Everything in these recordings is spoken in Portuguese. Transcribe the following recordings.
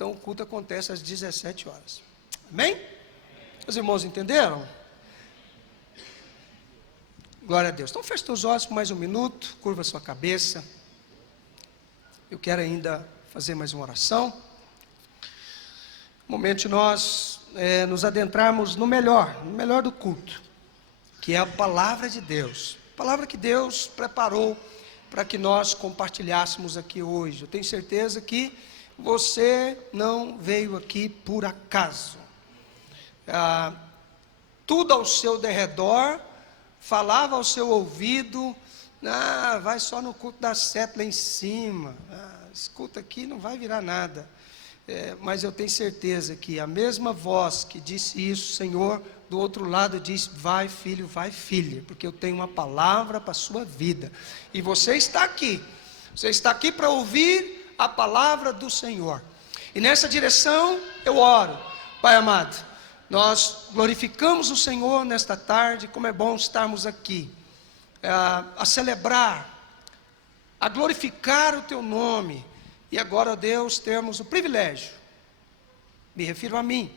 Então o culto acontece às 17 horas. Amém? Os irmãos entenderam? Glória a Deus. Então feche seus olhos por mais um minuto, curva sua cabeça. Eu quero ainda fazer mais uma oração. Momento de nós nos adentrarmos no melhor do culto, que é a palavra de Deus. A palavra que Deus preparou para que nós compartilhássemos aqui hoje. Eu tenho certeza que você não veio aqui por acaso. Tudo ao seu derredor falava ao seu ouvido: vai só no culto das 7 lá em cima, escuta aqui, não vai virar nada. Mas eu tenho certeza que a mesma voz que disse isso, Senhor, do outro lado diz: vai filho, vai filha, porque eu tenho uma palavra para a sua vida, e você está aqui para ouvir a palavra do Senhor. E nessa direção eu oro. Pai amado, nós glorificamos o Senhor nesta tarde. Como é bom estarmos aqui a celebrar, a glorificar o teu nome. E agora, Deus, temos o privilégio, me refiro a mim,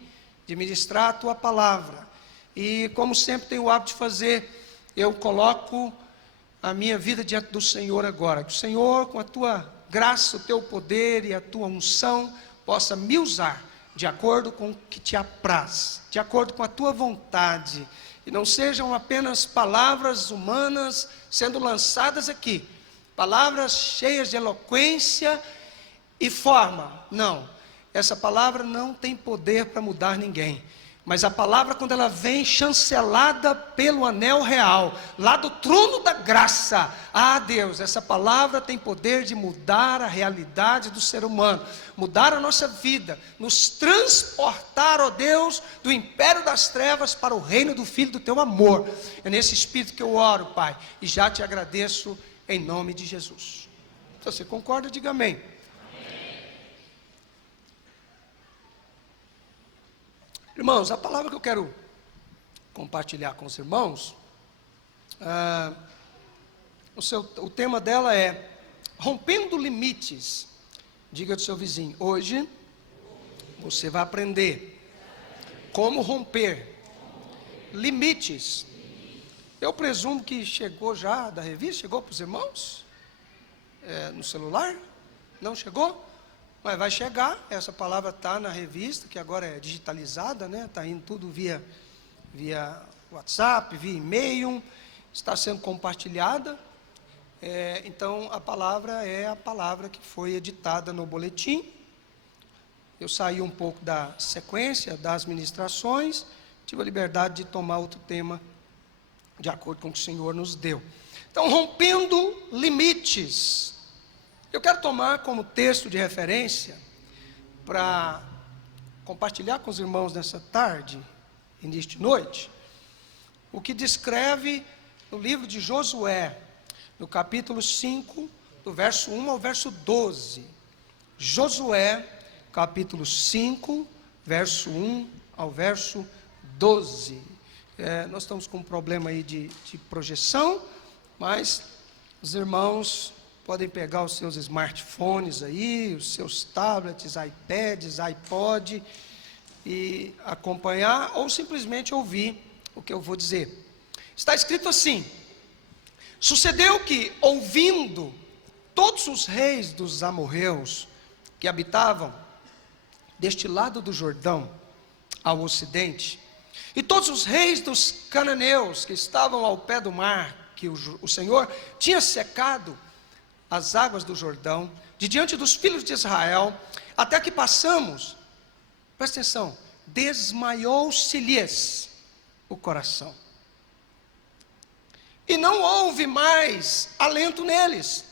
de ministrar a tua palavra. E como sempre tenho o hábito de fazer, eu coloco a minha vida diante do Senhor agora. Que o Senhor, com a tua graça, o teu poder e a tua unção, possa me usar de acordo com o que te apraz, de acordo com a tua vontade. E não sejam apenas palavras humanas sendo lançadas aqui, palavras cheias de eloquência e forma. Não, essa palavra não tem poder para mudar ninguém. Mas a palavra, quando ela vem chancelada pelo anel real, lá do trono da graça, Deus, essa palavra tem poder de mudar a realidade do ser humano, mudar a nossa vida, nos transportar, ó Deus, do império das trevas para o reino do Filho do teu amor. É nesse espírito que eu oro, Pai, e já te agradeço em nome de Jesus. Se você concorda, diga amém. Irmãos, a palavra que eu quero compartilhar com os irmãos, o tema dela é rompendo limites. Diga do seu vizinho: hoje você vai aprender como romper limites. Eu presumo que chegou já da revista, chegou para os irmãos? No celular? Não chegou? Mas vai chegar. Essa palavra está na revista, que agora é digitalizada, né? Está indo tudo via WhatsApp, via e-mail, está sendo compartilhada. Então a palavra é a palavra que foi editada no boletim. Eu saí um pouco da sequência das ministrações, tive a liberdade de tomar outro tema de acordo com o que o Senhor nos deu. Então, rompendo limites. Eu quero tomar como texto de referência para compartilhar com os irmãos nessa tarde e nesta noite o que descreve no livro de Josué, no capítulo 5, do verso 1 ao verso 12. Josué, capítulo 5, verso 1 ao verso 12. Nós estamos com um problema aí de projeção, mas os irmãos podem pegar os seus smartphones aí, os seus tablets, iPads, iPod, e acompanhar ou simplesmente ouvir o que eu vou dizer. Está escrito assim: sucedeu que, ouvindo todos os reis dos amorreus que habitavam deste lado do Jordão ao ocidente, e todos os reis dos cananeus que estavam ao pé do mar, que o Senhor tinha secado as águas do Jordão, de diante dos filhos de Israel, até que passamos, presta atenção, desmaiou-se-lhes o coração, e não houve mais alento neles,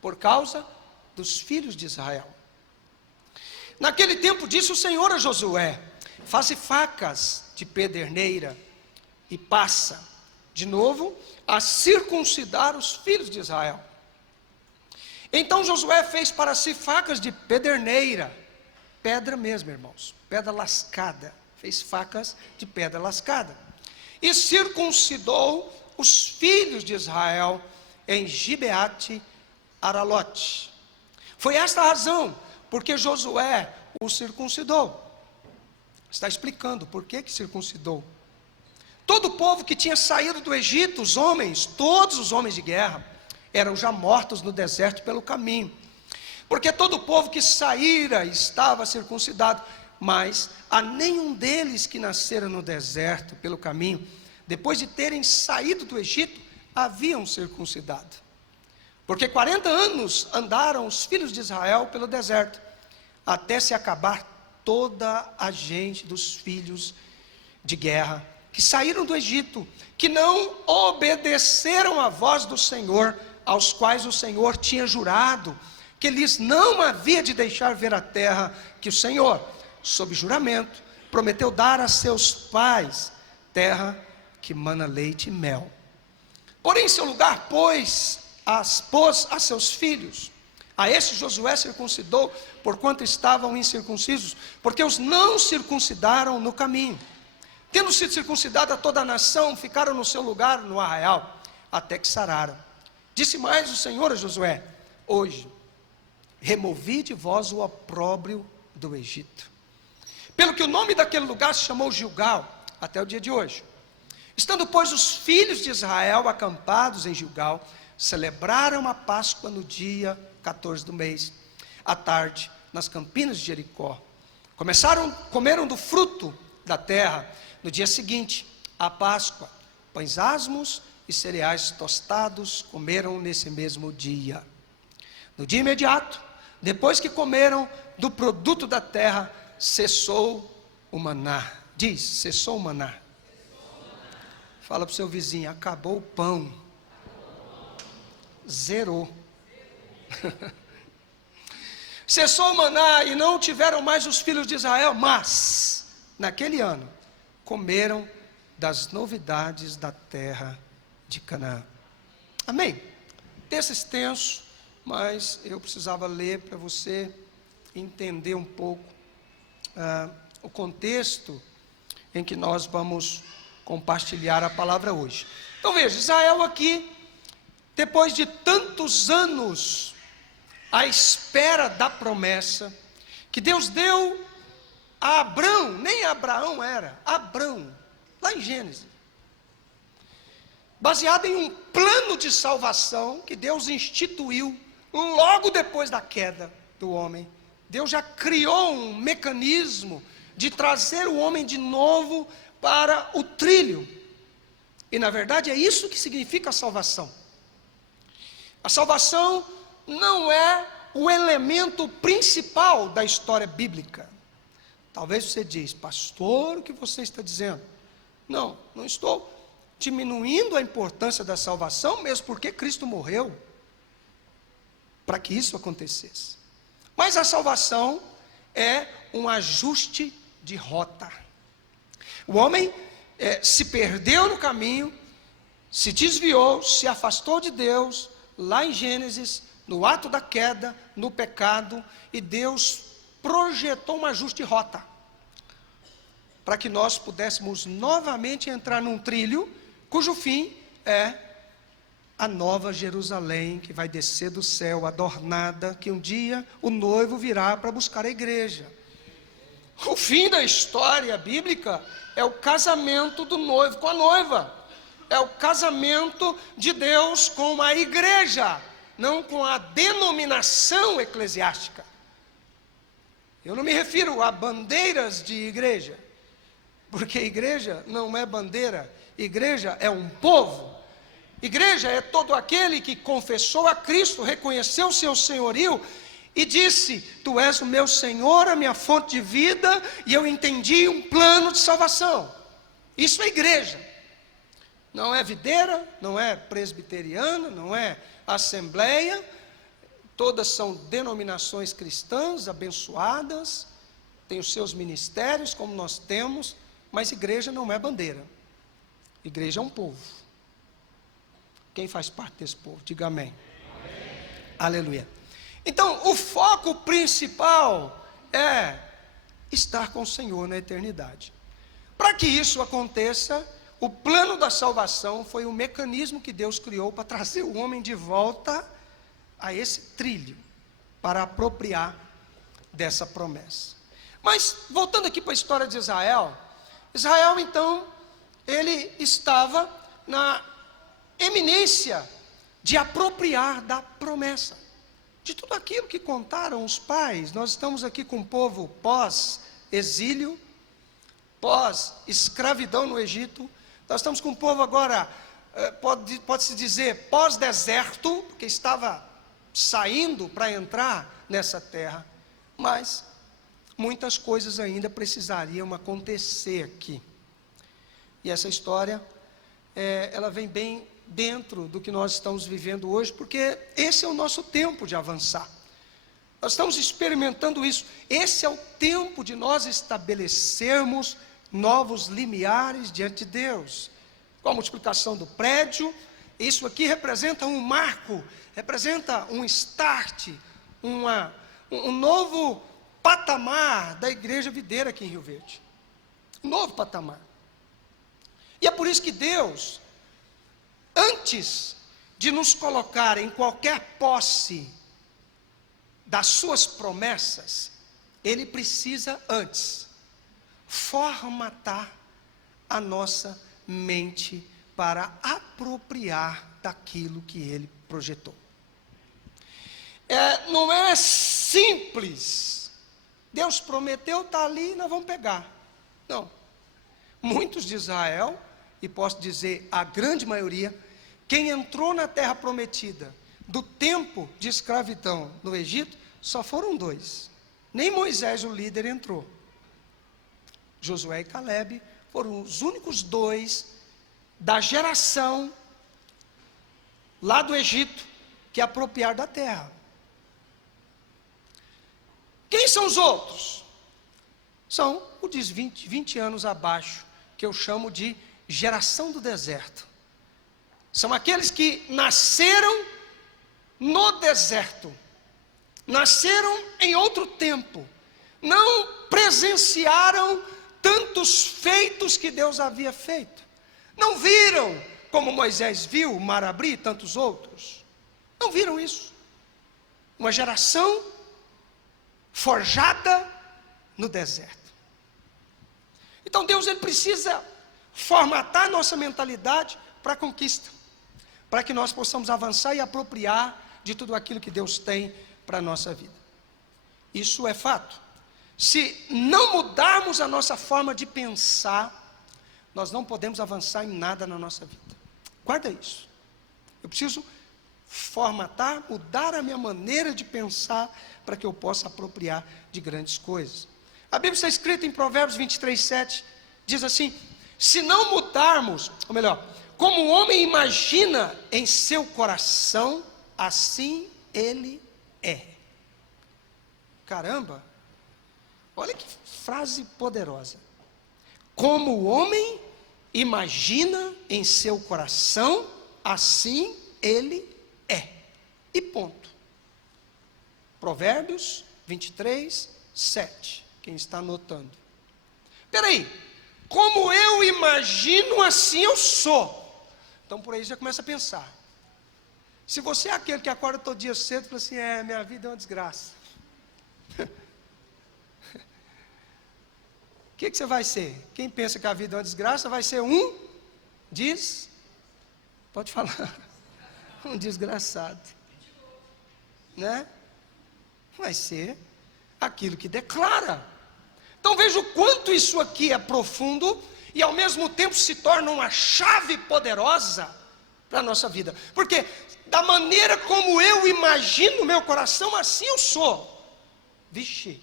por causa dos filhos de Israel. Naquele tempo disse o Senhor a Josué: faze facas de pederneira e passa de novo a circuncidar os filhos de Israel. Então Josué fez para si facas de pederneira, pedra mesmo, irmãos, pedra lascada, fez facas de pedra lascada, e circuncidou os filhos de Israel em Gibeate Aralote. Foi esta a razão porque Josué o circuncidou. Está explicando por que circuncidou. Todo o povo que tinha saído do Egito, os homens, todos os homens de guerra, eram já mortos no deserto pelo caminho. Porque todo o povo que saíra estava circuncidado, mas a nenhum deles que nasceram no deserto pelo caminho, depois de terem saído do Egito, haviam circuncidado. Porque 40 anos andaram os filhos de Israel pelo deserto, até se acabar toda a gente dos filhos de guerra, que saíram do Egito, que não obedeceram à voz do Senhor, aos quais o Senhor tinha jurado, que lhes não havia de deixar ver a terra que o Senhor, sob juramento, prometeu dar a seus pais, terra que mana leite e mel. Porém, em seu lugar, pôs a seus filhos. A este Josué circuncidou, porquanto estavam incircuncisos, porque os não circuncidaram no caminho. Tendo sido circuncidada toda a nação, ficaram no seu lugar no arraial, até que sararam. Disse mais o Senhor a Josué: hoje removi de vós o opróbrio do Egito. Pelo que o nome daquele lugar se chamou Gilgal, até o dia de hoje. Estando, pois, os filhos de Israel acampados em Gilgal, celebraram a Páscoa no dia 14 do mês, à tarde, nas campinas de Jericó. Comeram do fruto da terra. No dia seguinte, à Páscoa, pães asmos e cereais tostados comeram nesse mesmo dia. No dia imediato, depois que comeram do produto da terra, cessou o maná. Diz, cessou o maná. Fala para o seu vizinho, acabou o pão. Zerou. Cessou o maná e não tiveram mais os filhos de Israel, mas, naquele ano, comeram das novidades da terra de Canaã. Amém? Texto extenso, mas eu precisava ler para você entender um pouco o contexto em que nós vamos compartilhar a palavra hoje. Então veja, Israel aqui, depois de tantos anos à espera da promessa que Deus deu a Abrão, nem Abraão era, Abrão, lá em Gênesis, baseado em um plano de salvação que Deus instituiu logo depois da queda do homem. Deus já criou um mecanismo de trazer o homem de novo para o trilho. E na verdade é isso que significa a salvação. A salvação não é o elemento principal da história bíblica. Talvez você diz, pastor, o que você está dizendo? Não, não estou diminuindo a importância da salvação, mesmo porque Cristo morreu para que isso acontecesse. Mas a salvação é um ajuste de rota. O homem se perdeu no caminho, se desviou, se afastou de Deus, lá em Gênesis, no ato da queda, no pecado, e Deus projetou um ajuste de rota, para que nós pudéssemos novamente entrar num trilho, cujo fim é a nova Jerusalém, que vai descer do céu, adornada, que um dia o noivo virá para buscar a igreja. O fim da história bíblica é o casamento do noivo com a noiva, é o casamento de Deus com a igreja, não com a denominação eclesiástica. Eu não me refiro a bandeiras de igreja, porque igreja não é bandeira, igreja é um povo. Igreja é todo aquele que confessou a Cristo, reconheceu o seu senhorio e disse: tu és o meu Senhor, a minha fonte de vida, e eu entendi um plano de salvação. Isso é igreja. Não é videira, não é presbiteriana, não é assembleia, todas são denominações cristãs abençoadas, têm os seus ministérios como nós temos, mas igreja não é bandeira. Igreja é um povo. Quem faz parte desse povo? Diga amém. Amém. Aleluia. Então, o foco principal é estar com o Senhor na eternidade. Para que isso aconteça, o plano da salvação foi um mecanismo que Deus criou para trazer o homem de volta a esse trilho, para apropriar dessa promessa. Mas, voltando aqui para a história de Israel, Israel então, ele estava na eminência de apropriar da promessa, de tudo aquilo que contaram os pais. Nós estamos aqui com um povo pós-exílio, pós-escravidão no Egito. Nós estamos com um povo agora, pode-se dizer, pós-deserto, porque estava saindo para entrar nessa terra. Mas muitas coisas ainda precisariam acontecer aqui. E essa história, ela vem bem dentro do que nós estamos vivendo hoje, porque esse é o nosso tempo de avançar. Nós estamos experimentando isso. Esse é o tempo de nós estabelecermos novos limiares diante de Deus. Com a multiplicação do prédio, isso aqui representa um marco, representa um start, um novo patamar da Igreja Videira aqui em Rio Verde. Um novo patamar. E é por isso que Deus, antes de nos colocar em qualquer posse das suas promessas, Ele precisa antes formatar a nossa mente para apropriar daquilo que Ele projetou. Não é simples. Deus prometeu, está ali, nós vamos pegar. Não. Muitos de Israel, e posso dizer a grande maioria, quem entrou na terra prometida do tempo de escravidão no Egito, só foram 2. Nem Moisés, o líder, entrou. Josué e Calebe foram os únicos 2 da geração lá do Egito que apropriaram da terra. Quem são os outros? São os de 20 anos abaixo, que eu chamo de geração do deserto. São aqueles que nasceram no deserto, nasceram em outro tempo, não presenciaram tantos feitos que Deus havia feito, não viram como Moisés viu o mar abrir e tantos outros, não viram isso. Uma geração forjada no deserto. Então Deus, ele precisa formatar nossa mentalidade para a conquista, para que nós possamos avançar e apropriar de tudo aquilo que Deus tem para a nossa vida. Isso é fato. Se não mudarmos a nossa forma de pensar, nós não podemos avançar em nada na nossa vida. Guarda isso. Eu preciso formatar, mudar a minha maneira de pensar para que eu possa apropriar de grandes coisas. A Bíblia está escrita em Provérbios 23:7, diz assim: se não mudarmos, ou melhor, como o homem imagina em seu coração, assim ele é. Caramba, olha que frase poderosa. Como o homem imagina em seu coração, assim ele é. E ponto. Provérbios 23:7. Quem está anotando? Peraí, como eu imagino, assim eu sou. Então por aí você começa a pensar. Se você é aquele que acorda todo dia cedo e fala assim, minha vida é uma desgraça. O que você vai ser? Quem pensa que a vida é uma desgraça vai ser pode falar, um desgraçado, né? Vai ser aquilo que declara. Então veja o quanto isso aqui é profundo e ao mesmo tempo se torna uma chave poderosa para a nossa vida. Porque da maneira como eu imagino meu coração, assim eu sou. Vixe.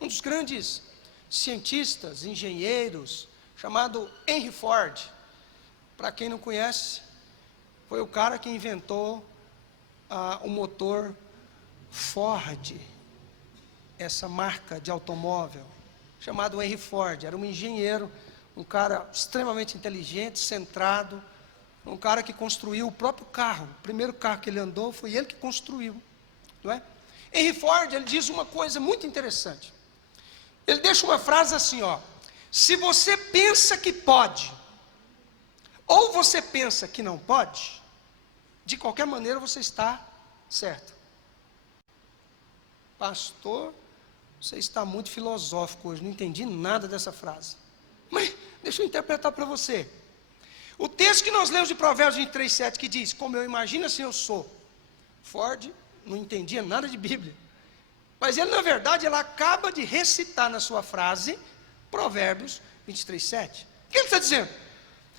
Um dos grandes cientistas, engenheiros, chamado Henry Ford, para quem não conhece, foi o cara que inventou o motor Ford, essa marca de automóvel, chamado Henry Ford. Era um engenheiro, um cara extremamente inteligente, centrado, um cara que construiu o próprio carro. O primeiro carro que ele andou foi ele que construiu, não é? Henry Ford, ele diz uma coisa muito interessante. Ele deixa uma frase assim, se você pensa que pode, ou você pensa que não pode, de qualquer maneira você está certo. Pastor, você está muito filosófico hoje, não entendi nada dessa frase. Mas deixa eu interpretar para você. O texto que nós lemos de Provérbios 23:7, que diz: como eu imagino, assim eu sou. Ford não entendia nada de Bíblia. Mas ele, na verdade, ele acaba de recitar na sua frase Provérbios 23:7. O que ele está dizendo?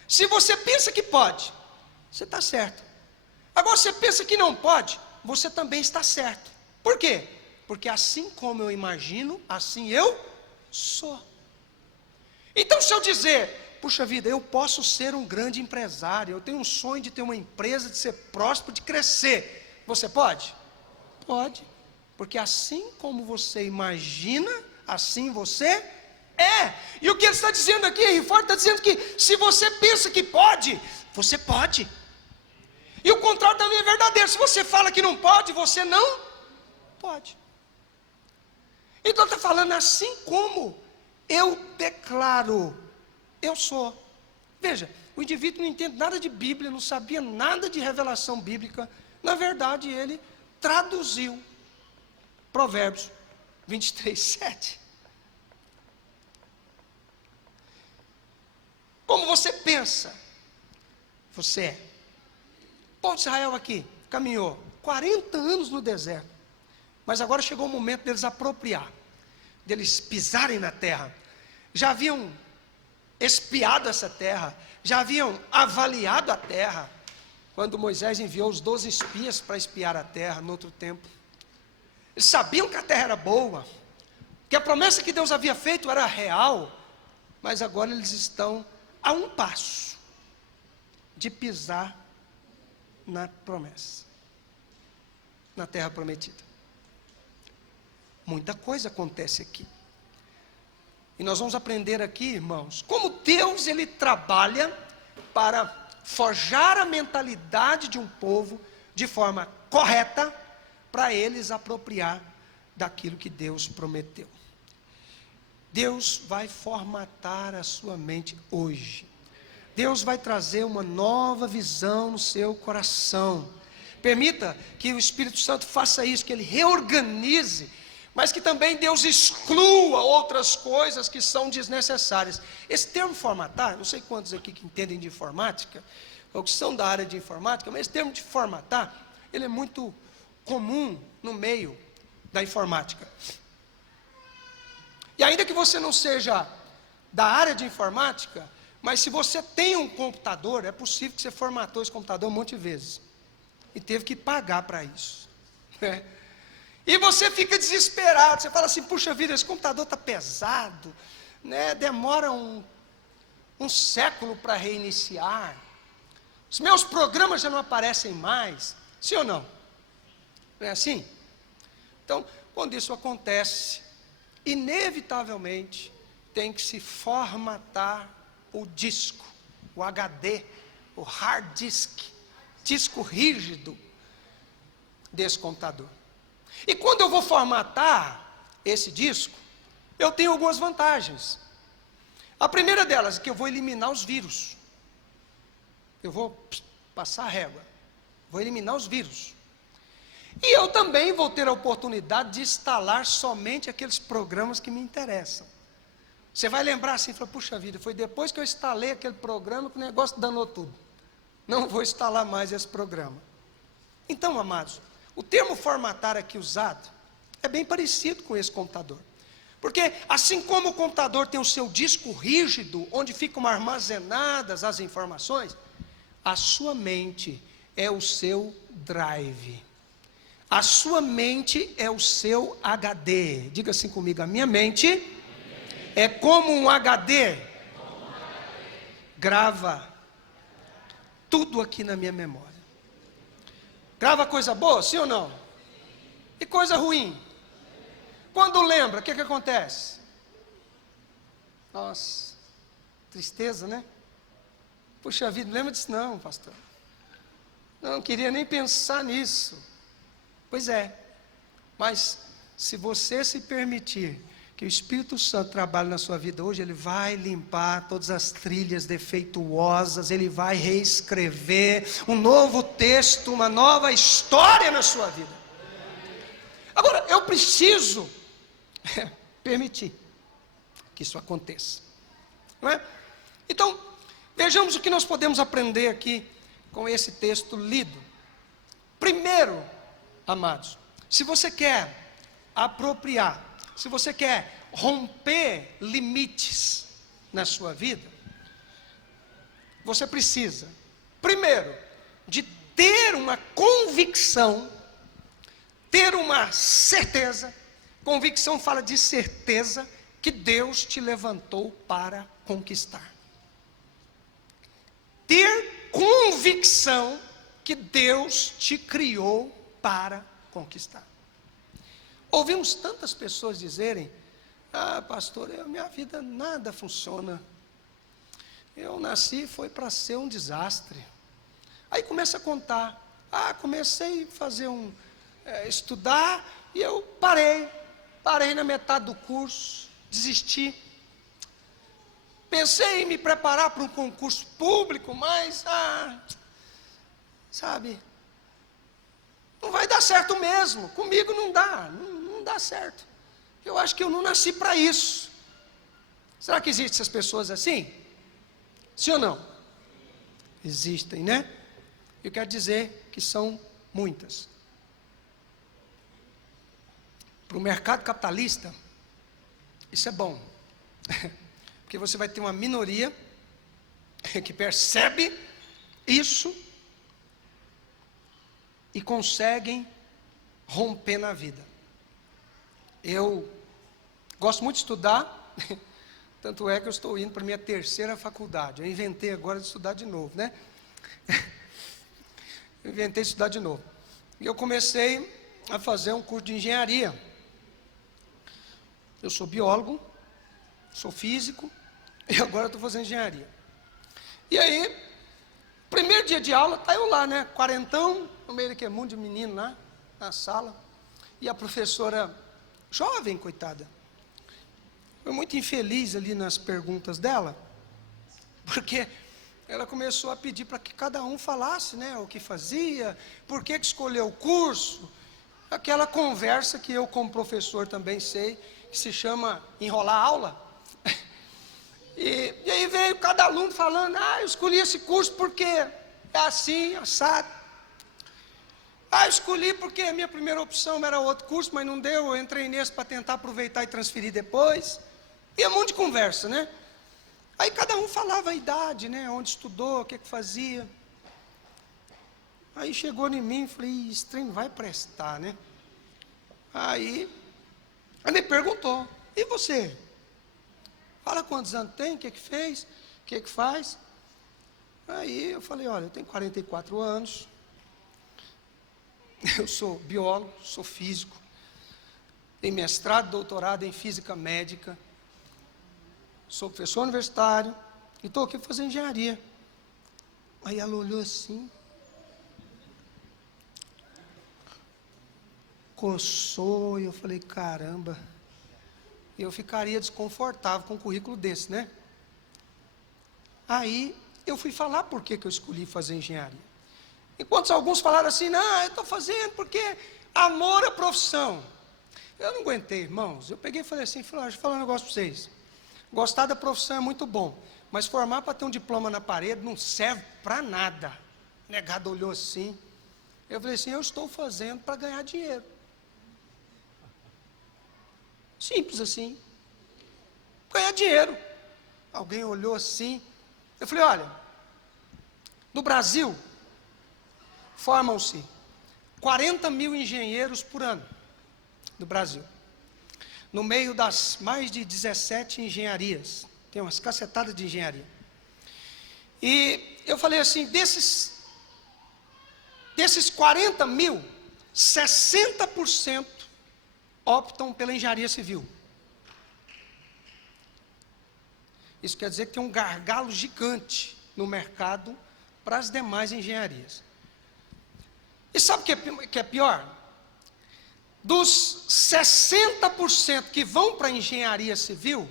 Se você pensa que pode, você está certo. Agora, se você pensa que não pode, você também está certo. Por quê? Porque assim como eu imagino, assim eu sou. Então, se eu dizer, puxa vida, eu posso ser um grande empresário, eu tenho um sonho de ter uma empresa, de ser próspero, de crescer, você pode? Pode. Porque assim como você imagina, assim você é. E o que ele está dizendo aqui, Henry Ford está dizendo que se você pensa que pode, você pode. E o contrário também é verdadeiro. Se você fala que não pode, você não pode. Então está falando assim como eu declaro, eu sou. Veja, o indivíduo não entende nada de Bíblia, não sabia nada de revelação bíblica. Na verdade, ele traduziu Provérbios 23:7. Como você pensa, você é. O povo de Israel aqui caminhou 40 anos no deserto, mas agora chegou o momento deles apropriar, deles pisarem na terra. Já haviam espiado essa terra, já haviam avaliado a terra, quando Moisés enviou os 12 espias para espiar a terra no outro tempo. Eles sabiam que a terra era boa, que a promessa que Deus havia feito era real, mas agora eles estão a um passo de pisar na promessa, na terra prometida. Muita coisa acontece aqui. E nós vamos aprender aqui, irmãos, como Deus ele trabalha para forjar a mentalidade de um povo de forma correta, para eles apropriar daquilo que Deus prometeu. Deus vai formatar a sua mente hoje. Deus vai trazer uma nova visão no seu coração. Permita que o Espírito Santo faça isso, que Ele reorganize, mas que também Deus exclua outras coisas que são desnecessárias. Esse termo formatar, não sei quantos aqui que entendem de informática, ou que são da área de informática, mas esse termo de formatar, ele é muito comum no meio da informática. E ainda que você não seja da área de informática, mas se você tem um computador, é possível que você formatou esse computador um monte de vezes. E teve que pagar para isso. Né? E você fica desesperado, você fala assim, puxa vida, esse computador está pesado, né? Demora um século para reiniciar. Os meus programas já não aparecem mais. Sim ou não? Não é assim? Então, quando isso acontece, inevitavelmente tem que se formatar o disco, o HD, o hard disk, disco rígido desse computador. E quando eu vou formatar esse disco, eu tenho algumas vantagens. A primeira delas é que eu vou eliminar os vírus. Eu vou passar a régua, vou eliminar os vírus. E eu também vou ter a oportunidade de instalar somente aqueles programas que me interessam. Você vai lembrar assim, fala, puxa vida, foi depois que eu instalei aquele programa que o negócio danou tudo. Não vou instalar mais esse programa. Então, amados, o termo formatar aqui usado é bem parecido com esse computador. Porque assim como o computador tem o seu disco rígido, onde ficam armazenadas as informações, a sua mente é o seu drive. A sua mente é o seu HD. Diga assim comigo, a minha mente é como um HD. Grava tudo aqui na minha memória. Grava coisa boa, sim ou não? E coisa ruim? Quando lembra, o que acontece? Nossa, tristeza, né? Puxa vida, não lembra disso não, pastor. Não queria nem pensar nisso. Pois é, mas se você se permitir que o Espírito Santo trabalhe na sua vida hoje, ele vai limpar todas as trilhas defeituosas, ele vai reescrever um novo texto, uma nova história na sua vida. Agora, eu preciso permitir que isso aconteça, não é? Então, vejamos o que nós podemos aprender aqui com esse texto lido. Primeiro, amados, se você quer apropriar, se você quer romper limites na sua vida, você precisa, primeiro, de ter uma convicção, ter uma certeza. Convicção fala de certeza que Deus te levantou para conquistar. Ter convicção que Deus te criou para conquistar. Ouvimos tantas pessoas dizerem: ah, pastor, minha vida nada funciona. Eu nasci, foi para ser um desastre. Aí começa a contar: ah, comecei a fazer estudar e eu parei na metade do curso, desisti. Pensei em me preparar para um concurso público, mas, sabe, não vai dar certo mesmo, comigo não dá certo. Eu acho que eu não nasci para isso. Será que existem essas pessoas assim? Sim ou não? Existem, né? Eu quero dizer que são muitas. Para o mercado capitalista, isso é bom. Porque você vai ter uma minoria que percebe isso e conseguem romper na vida. Eu gosto muito de estudar, tanto é que eu estou indo para a minha terceira faculdade. Eu inventei agora de estudar de novo, né? Eu inventei de estudar de novo. E eu comecei a fazer um curso de engenharia. Eu sou biólogo, sou físico, e agora estou fazendo engenharia. E aí, primeiro dia de aula, está eu lá, né? Quarentão, no meio daquele mundo de menino lá, na sala. E a professora, jovem, coitada, foi muito infeliz ali nas perguntas dela, porque ela começou a pedir para que cada um falasse, né, o que fazia, por que escolheu o curso, aquela conversa que eu como professor também sei, que se chama enrolar aula. E aí veio cada aluno falando: eu escolhi esse curso porque é assim, assado. Eu escolhi porque a minha primeira opção era outro curso, mas não deu, eu entrei nesse para tentar aproveitar e transferir depois. E um monte de conversa, né? Aí cada um falava a idade, né? Onde estudou, o que fazia. Aí chegou em mim e falei: esse trem não vai prestar, né? Aí me perguntou: e você? Fala quantos anos tem, o que fez, o que faz. Aí eu falei: olha, eu tenho 44 anos, eu sou biólogo, sou físico, tenho mestrado, doutorado em física médica, sou professor universitário e estou aqui fazendo engenharia. Aí ela olhou assim, coçou, e eu falei: caramba, eu ficaria desconfortável com um currículo desse, né? Aí eu fui falar por que eu escolhi fazer engenharia. Enquanto alguns falaram assim: não, eu estou fazendo porque amor à profissão. Eu não aguentei, irmãos. Eu peguei e falei assim: deixa eu falar um negócio para vocês. Gostar da profissão é muito bom, mas formar para ter um diploma na parede não serve para nada. O negado olhou assim. Eu falei assim: eu estou fazendo para ganhar dinheiro. Simples assim. Ganhar dinheiro. Alguém olhou assim. Eu falei: olha, no Brasil, formam-se 40 mil engenheiros por ano, no Brasil. No meio das mais de 17 engenharias. Tem umas cacetadas de engenharia. E eu falei assim: desses 40 mil, 60% optam pela engenharia civil. Isso quer dizer que tem um gargalo gigante no mercado para as demais engenharias. E sabe o que é pior? Dos 60% que vão para a engenharia civil,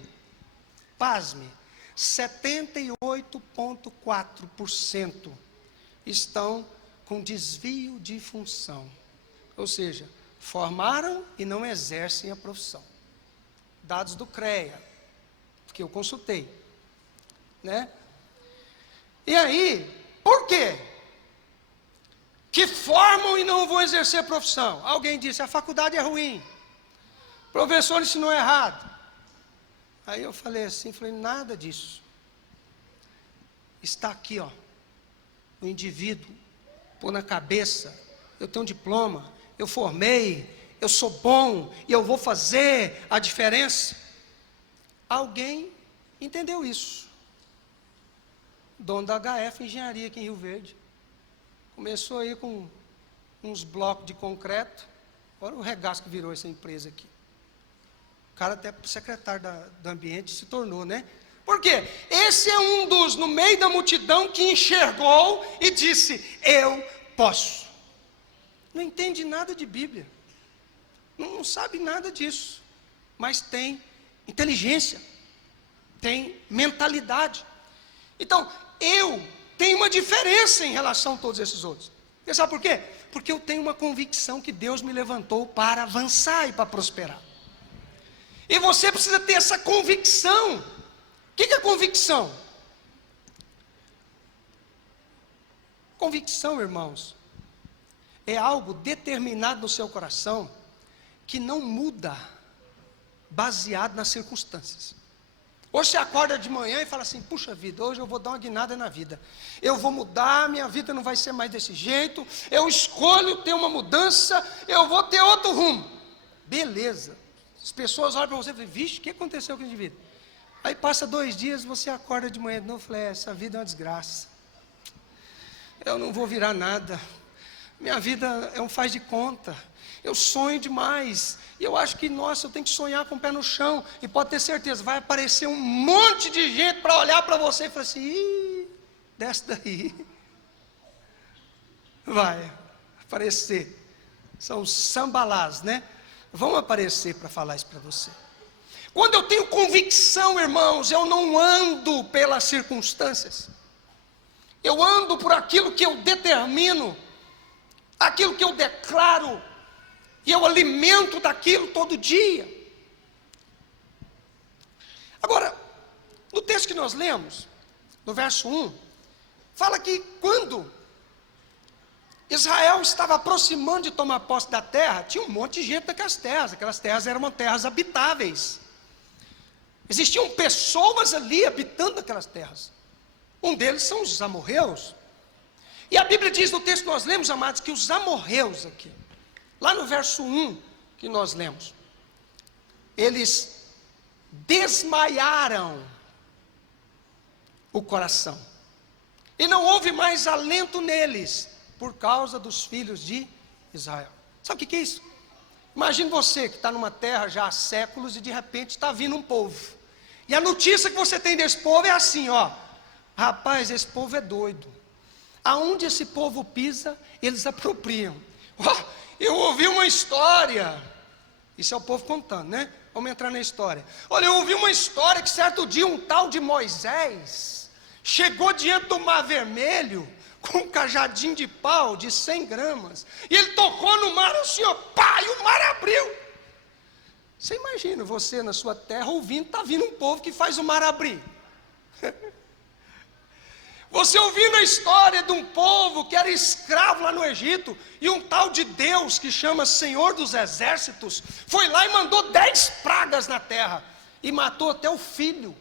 pasme, 78,4% estão com desvio de função. Ou seja, formaram e não exercem a profissão. Dados do CREA, que eu consultei, né? E aí, por quê? Que formam e não vão exercer a profissão. Alguém disse, a faculdade é ruim, o professor ensinou errado. Aí eu falei assim, nada disso. Está aqui, ó, o indivíduo, pôr na cabeça, eu tenho um diploma, eu formei, eu sou bom, e eu vou fazer a diferença. Alguém entendeu isso. Dono da HF Engenharia aqui em Rio Verde. Começou aí com uns blocos de concreto. Olha o regaço que virou essa empresa aqui. O cara até secretário do ambiente se tornou, né? Por quê? Esse é um dos, no meio da multidão, que enxergou e disse, eu posso. Não entende nada de Bíblia. Não sabe nada disso. Mas tem inteligência. Tem mentalidade. Então, eu tenho uma diferença em relação a todos esses outros. Você sabe por quê? Porque eu tenho uma convicção que Deus me levantou para avançar e para prosperar. E você precisa ter essa convicção. O que é convicção? Convicção, irmãos, é algo determinado no seu coração, que não muda, baseado nas circunstâncias. Hoje você acorda de manhã e fala assim, puxa vida, hoje eu vou dar uma guinada na vida. Eu vou mudar, minha vida não vai ser mais desse jeito, eu escolho ter uma mudança, eu vou ter outro rumo. Beleza. As pessoas olham para você e falam, vixe, o que aconteceu com esse indivíduo? Aí passa 2 dias, você acorda de manhã de novo e fala, essa vida é uma desgraça. Eu não vou virar nada. Minha vida é um faz de conta. Eu sonho demais. E eu acho que, nossa, eu tenho que sonhar com o pé no chão. E pode ter certeza, vai aparecer um monte de gente para olhar para você e falar assim, ih, desce daí. Vai aparecer. São os sambalás, né? Vão aparecer para falar isso para você. Quando eu tenho convicção, irmãos, eu não ando pelas circunstâncias. Eu ando por aquilo que eu determino, aquilo que eu declaro, e eu alimento daquilo todo dia. Agora, no texto que nós lemos, no verso 1, fala que quando Israel estava aproximando de tomar posse da terra, tinha um monte de gente naquelas terras. Aquelas terras eram terras habitáveis. Existiam pessoas ali habitando aquelas terras. Um deles são os amorreus. E a Bíblia diz no texto que nós lemos, amados, que os amorreus aqui, lá no verso 1 que nós lemos, eles desmaiaram o coração. E não houve mais alento neles, por causa dos filhos de Israel. Sabe o que é isso? Imagine você que está numa terra já há séculos e de repente está vindo um povo. E a notícia que você tem desse povo é assim, ó. Rapaz, esse povo é doido. Aonde esse povo pisa, eles apropriam. Oh, eu ouvi uma história. Isso é o povo contando, né? Vamos entrar na história. Olha, eu ouvi uma história que certo dia um tal de Moisés chegou diante do Mar Vermelho com um cajadinho de pau de 100 gramas. E ele tocou no mar assim, ó, pá, e o mar abriu. Você imagina você na sua terra ouvindo, está vindo um povo que faz o mar abrir. Você ouvindo a história de um povo que era escravo lá no Egito, e um tal de Deus que chama Senhor dos Exércitos, foi lá e mandou 10 pragas na terra, e matou até o filho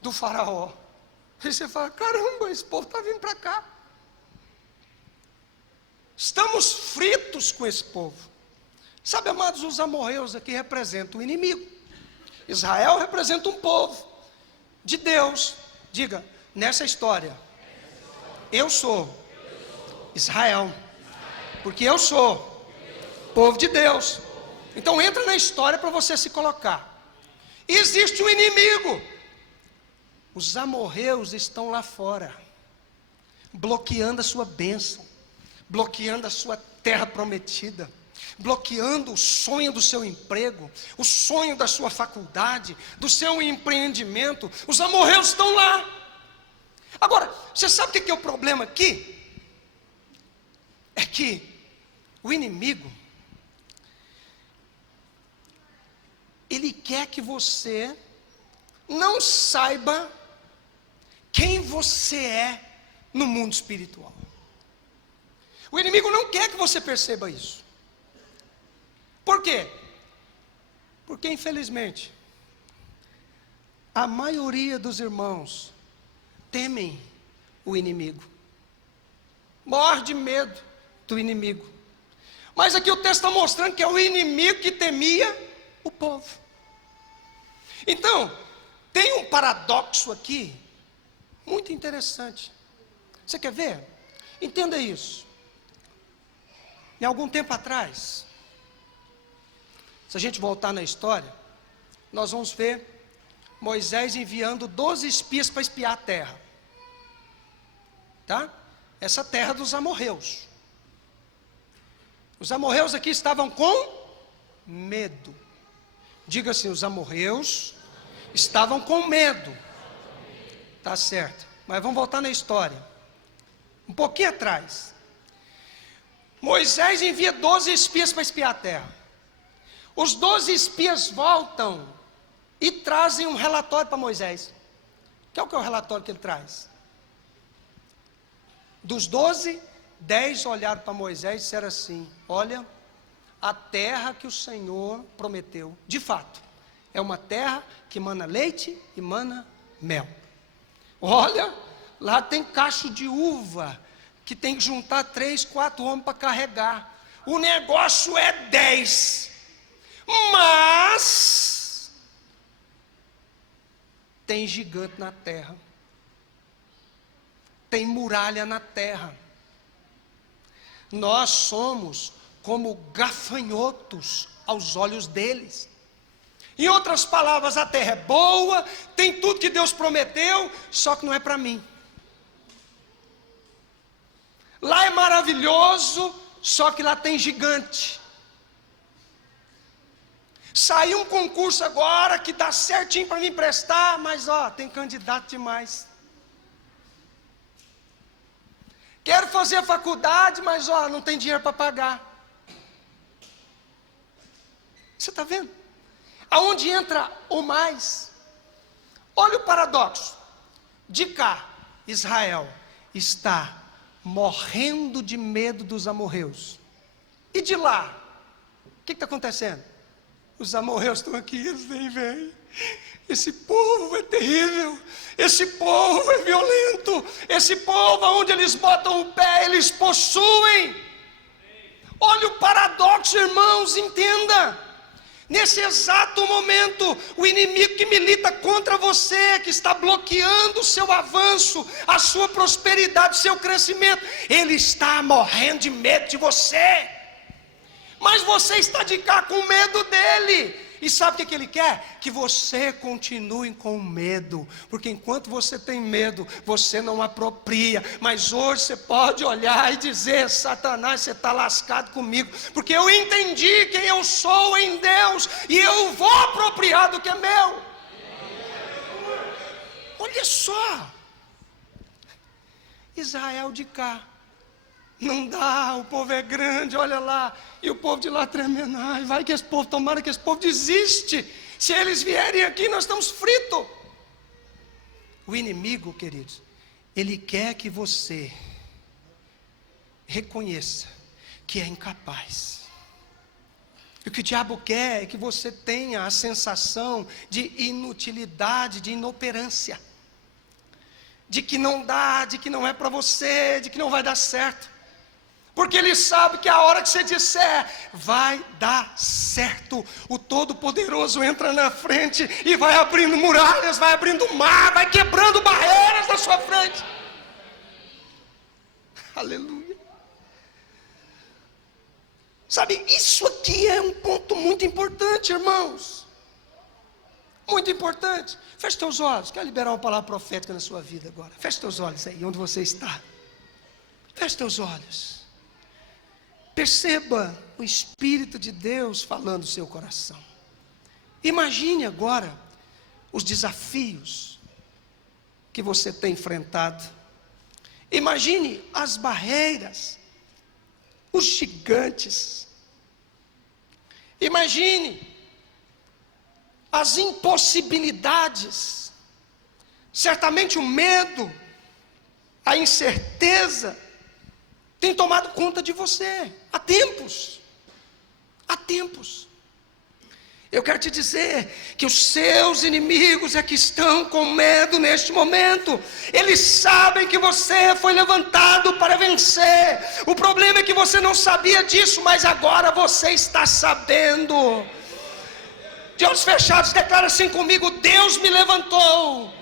do faraó. E você fala, caramba, esse povo está vindo para cá. Estamos fritos com esse povo. Sabe, amados, os amorreus aqui representam o inimigo. Israel representa um povo de Deus. Diga, nessa história, eu sou Israel, porque eu sou povo de Deus. Então entra na história para você se colocar. Existe um inimigo. Os amorreus estão lá fora, bloqueando a sua bênção, bloqueando a sua terra prometida, bloqueando o sonho do seu emprego, o sonho da sua faculdade, do seu empreendimento. Os amorreus estão lá. Agora, você sabe o que é o problema aqui? É que o inimigo, quer que você não saiba quem você é no mundo espiritual. O inimigo não quer que você perceba isso. Por quê? Porque infelizmente a maioria dos irmãos temem o inimigo, morre de medo do inimigo. Mas aqui o texto está mostrando que é o inimigo que temia o povo. Então, tem um paradoxo aqui, muito interessante. Você quer ver? Entenda isso. Em algum tempo atrás, se a gente voltar na história, nós vamos ver Moisés enviando 12 espias para espiar a terra. Tá? Essa terra dos amorreus. Os amorreus aqui estavam com medo. Diga assim, os amorreus estavam com medo. Tá certo. Mas vamos voltar na história. Um pouquinho atrás. Moisés envia 12 espias para espiar a terra. Os 12 espias voltam e trazem um relatório para Moisés. Qual que é o relatório que ele traz? Dos 12, 10 olharam para Moisés e disseram assim: olha, a terra que o Senhor prometeu, de fato, é uma terra que mana leite e mana mel. Olha, lá tem cacho de uva, que tem que juntar 3, 4 homens para carregar. O negócio é 10. Mas tem gigante na terra. Tem muralha na terra. Nós somos como gafanhotos aos olhos deles. Em outras palavras, a terra é boa, tem tudo que Deus prometeu, só que não é para mim. Lá é maravilhoso, só que lá tem gigante. Saiu um concurso agora que dá certinho para mim prestar, mas tem candidato demais. Quero fazer a faculdade, mas não tem dinheiro para pagar. Você está vendo? Aonde entra o mais? Olha o paradoxo. De cá, Israel está morrendo de medo dos amorreus. E de lá, o que está acontecendo? Os amorreus estão aqui, eles vêm. Esse povo é terrível, esse povo é violento, esse povo, onde eles botam o pé, eles possuem. Olha o paradoxo, irmãos, entenda. Nesse exato momento, o inimigo que milita contra você, que está bloqueando o seu avanço, a sua prosperidade, o seu crescimento, ele está morrendo de medo de você. Mas você está de cá com medo dele. E sabe o que ele quer? Que você continue com medo. Porque enquanto você tem medo, você não apropria. Mas hoje você pode olhar e dizer: Satanás, você está lascado comigo. Porque eu entendi quem eu sou em Deus. E eu vou apropriar do que é meu. Olha só. Israel de cá. Não dá, o povo é grande, olha lá. E o povo de lá tremendo. Ai, vai que esse povo, tomara que esse povo desiste. Se eles vierem aqui, nós estamos fritos. O inimigo, queridos, ele quer que você reconheça que é incapaz. E o que o diabo quer é que você tenha a sensação de inutilidade, de inoperância. De que não dá, de que não é para você, de que não vai dar certo. Porque ele sabe que a hora que você disser, vai dar certo, o Todo-Poderoso entra na frente e vai abrindo muralhas, vai abrindo mar, vai quebrando barreiras na sua frente. Aleluia. Sabe, isso aqui é um ponto muito importante, irmãos. Muito importante. Feche teus olhos. Quero liberar uma palavra profética na sua vida agora. Feche teus olhos aí, onde você está. Feche teus olhos. Perceba o Espírito de Deus falando no seu coração. Imagine agora os desafios que você tem enfrentado. Imagine as barreiras, os gigantes. Imagine as impossibilidades, certamente o medo, a incerteza, tem tomado conta de você, há tempos. Eu quero te dizer que os seus inimigos é que estão com medo neste momento. Eles sabem que você foi levantado para vencer. O problema é que você não sabia disso, mas agora você está sabendo. De olhos fechados, declara assim comigo: Deus me levantou.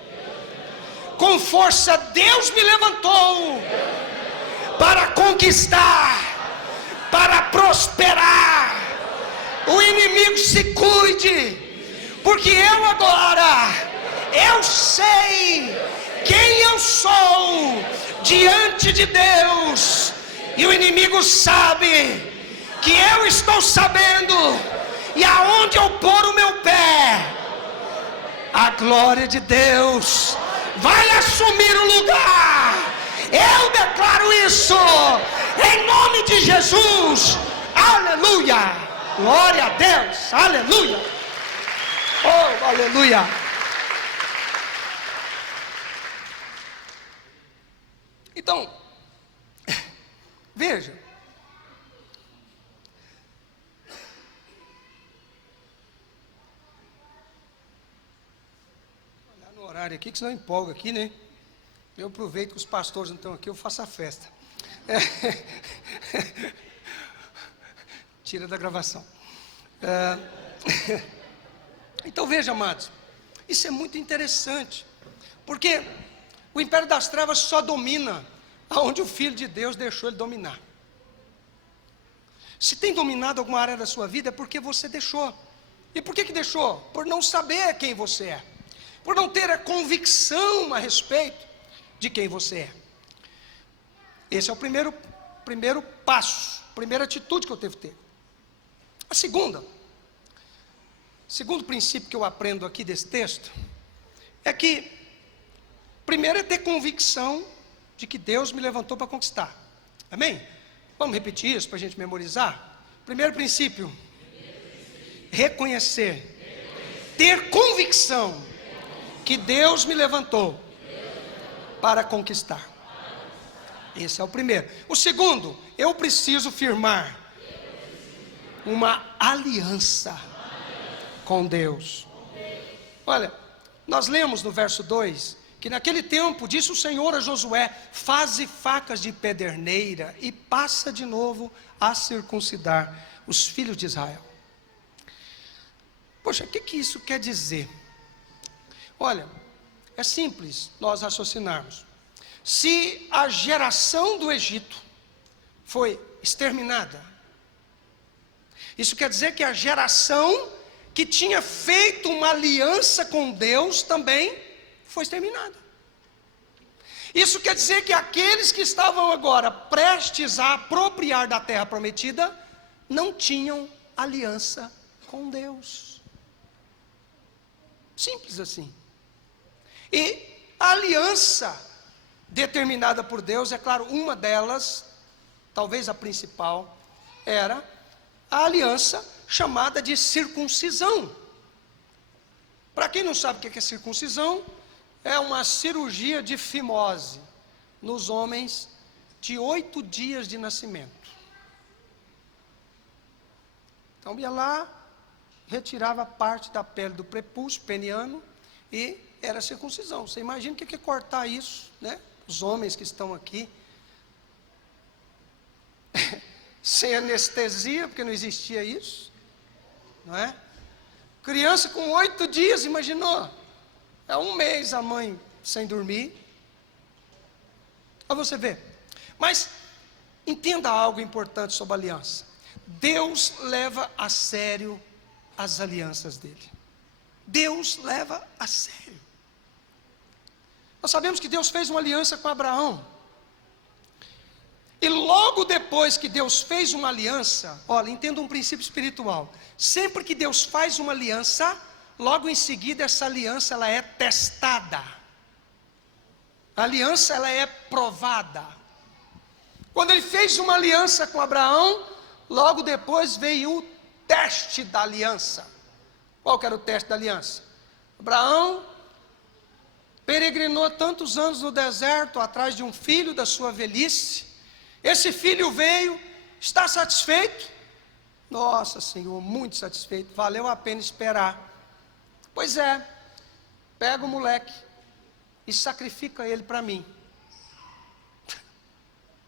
Com força, Deus me levantou para conquistar, para prosperar. O inimigo se cuide, porque eu agora, eu sei quem eu sou diante de Deus, e o inimigo sabe que eu estou sabendo, e aonde eu pôr o meu pé, a glória de Deus vai assumir o lugar. Eu declaro isso em nome de Jesus. Aleluia. Glória a Deus, aleluia, oh, aleluia. Então, veja, olhar no horário aqui, que senão empolga aqui, né? Eu aproveito que os pastores não estão aqui, eu faço a festa. Tira da gravação. Então veja, amados, isso é muito interessante, porque o império das trevas só domina aonde o Filho de Deus deixou ele dominar. Se tem dominado alguma área da sua vida, é porque você deixou. E por que deixou? Por não saber quem você é, por não ter a convicção a respeito de quem você é. Esse é o primeiro passo, primeira atitude que eu devo ter. A segundo princípio que eu aprendo aqui desse texto, é que, primeiro é ter convicção de que Deus me levantou para conquistar. Amém? Vamos repetir isso para a gente memorizar? Primeiro princípio, reconhecer, ter convicção que Deus me levantou para conquistar. Esse é o primeiro. O segundo, eu preciso firmar uma aliança com Deus. Olha, nós lemos no verso 2 que naquele tempo disse o Senhor a Josué: faze facas de pederneira e passa de novo a circuncidar os filhos de Israel. Poxa, o que isso quer dizer? Olha, é simples nós raciocinarmos. Se a geração do Egito foi exterminada, isso quer dizer que a geração que tinha feito uma aliança com Deus também foi exterminada. Isso quer dizer que aqueles que estavam agora prestes a apropriar da terra prometida não tinham aliança com Deus. Simples assim. E a aliança determinada por Deus, é claro, uma delas, talvez a principal, era a aliança chamada de circuncisão. Para quem não sabe o que é circuncisão, é uma cirurgia de fimose nos homens de 8 dias de nascimento. Então ia lá, retirava parte da pele do prepúcio peniano e era circuncisão. Você imagina o que é cortar isso, né? Os homens que estão aqui sem anestesia, porque não existia isso, não é? Criança com 8 dias, imaginou? É 1 mês a mãe sem dormir. Para você ver. Mas entenda algo importante sobre a aliança. Deus leva a sério as alianças dele. Deus leva a sério. Nós sabemos que Deus fez uma aliança com Abraão. E logo depois que Deus fez uma aliança, olha, entenda um princípio espiritual. Sempre que Deus faz uma aliança, logo em seguida essa aliança ela é testada. A aliança ela é provada. Quando ele fez uma aliança com Abraão, logo depois veio o teste da aliança. Qual que era o teste da aliança? Abraão peregrinou tantos anos no deserto atrás de um filho da sua velhice. Esse filho veio, está satisfeito? Nossa Senhor, muito satisfeito, valeu a pena esperar. Pois é, pega o moleque e sacrifica ele para mim.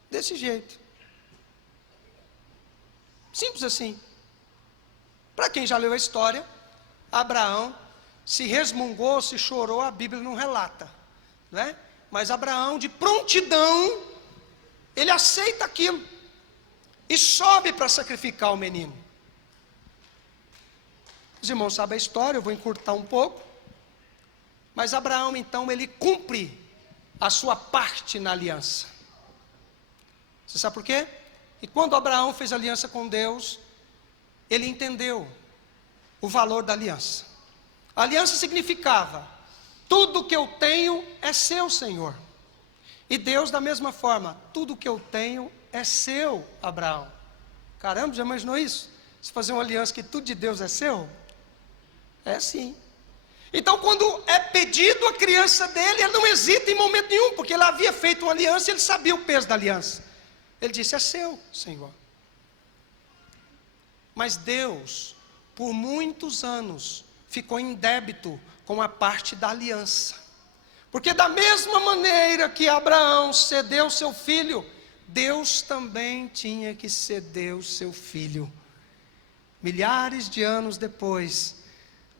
Desse jeito. Simples assim. Para quem já leu a história, Abraão se resmungou, se chorou, a Bíblia não relata, né? Mas Abraão, de prontidão, ele aceita aquilo e sobe para sacrificar o menino. Os irmãos sabem a história, eu vou encurtar um pouco. Mas Abraão, então, ele cumpre a sua parte na aliança. Você sabe por quê? E quando Abraão fez aliança com Deus, ele entendeu o valor da aliança. A aliança significava: tudo que eu tenho é seu, Senhor. E Deus, da mesma forma: tudo que eu tenho é seu, Abraão. Caramba, já imaginou isso? Se fazer uma aliança que tudo de Deus é seu? É assim. Então, quando é pedido a criança dele, ele não hesita em momento nenhum, porque ele havia feito uma aliança e ele sabia o peso da aliança. Ele disse: é seu, Senhor. Mas Deus, por muitos anos, ficou em débito com a parte da aliança. Porque da mesma maneira que Abraão cedeu seu filho, Deus também tinha que ceder o seu filho. Milhares de anos depois,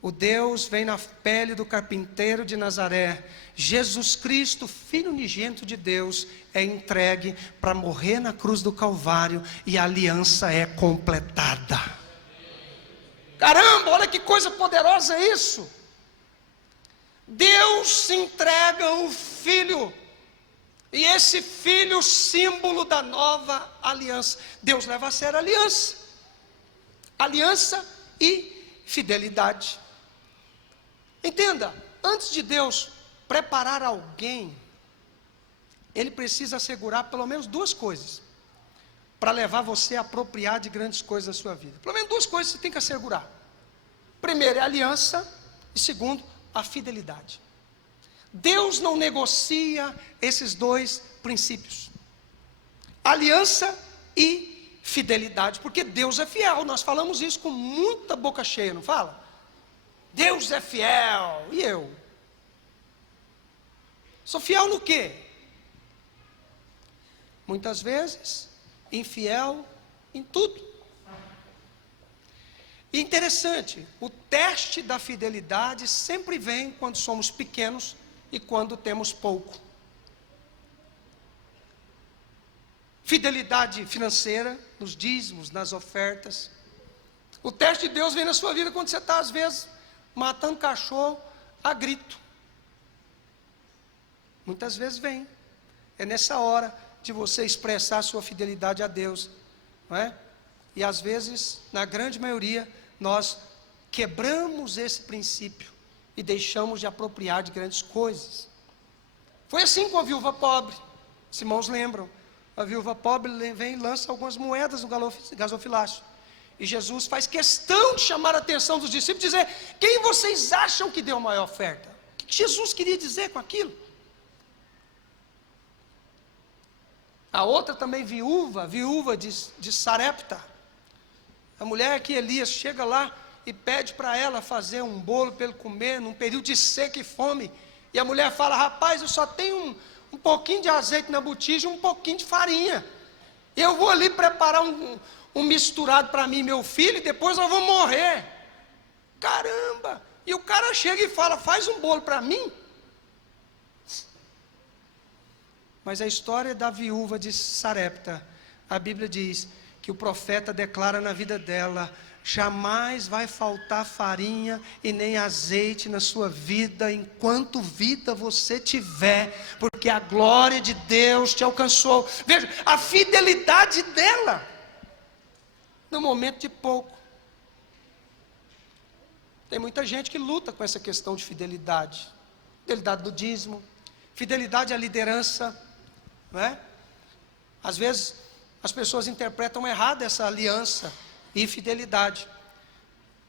o Deus vem na pele do carpinteiro de Nazaré. Jesus Cristo, Filho unigênito de Deus, é entregue para morrer na cruz do Calvário e a aliança é completada. Caramba, olha que coisa poderosa isso! Deus entrega o Filho, e esse Filho, símbolo da nova aliança. Deus leva a sério a aliança e fidelidade. Entenda, antes de Deus preparar alguém, Ele precisa assegurar pelo menos duas coisas, para levar você a apropriar de grandes coisas na sua vida. Pelo menos duas coisas você tem que assegurar. Primeiro é a aliança, e segundo, a fidelidade. Deus não negocia esses dois princípios, aliança e fidelidade, porque Deus é fiel. Nós falamos isso com muita boca cheia, não fala? Deus é fiel, e eu? Sou fiel no quê? Muitas vezes, infiel em tudo. E interessante, o teste da fidelidade sempre vem quando somos pequenos e quando temos pouco. Fidelidade financeira, nos dízimos, nas ofertas. O teste de Deus vem na sua vida quando você está, às vezes, matando cachorro a grito. Muitas vezes vem. É nessa hora de você expressar a sua fidelidade a Deus, não é? E às vezes, na grande maioria, nós quebramos esse princípio e deixamos de apropriar de grandes coisas. Foi assim com a viúva pobre. Os irmãos lembram? A viúva pobre vem e lança algumas moedas no gasofilácio. E Jesus faz questão de chamar a atenção dos discípulos e dizer: quem vocês acham que deu a maior oferta? O que Jesus queria dizer com aquilo? A outra também viúva de Sarepta. A mulher que Elias chega lá e pede para ela fazer um bolo para ele comer, num período de seca e fome. E a mulher fala: rapaz, eu só tenho um pouquinho de azeite na botija e um pouquinho de farinha. Eu vou ali preparar um misturado para mim e meu filho, e depois nós vamos morrer. Caramba! E o cara chega e fala: faz um bolo para mim. Mas a história da viúva de Sarepta, a Bíblia diz que o profeta declara na vida dela: jamais vai faltar farinha e nem azeite na sua vida, enquanto vida você tiver, porque a glória de Deus te alcançou. Veja, a fidelidade dela, no momento de pouco. Tem muita gente que luta com essa questão de fidelidade. Fidelidade do dízimo, fidelidade à liderança, não é? Às vezes as pessoas interpretam errado essa aliança e fidelidade.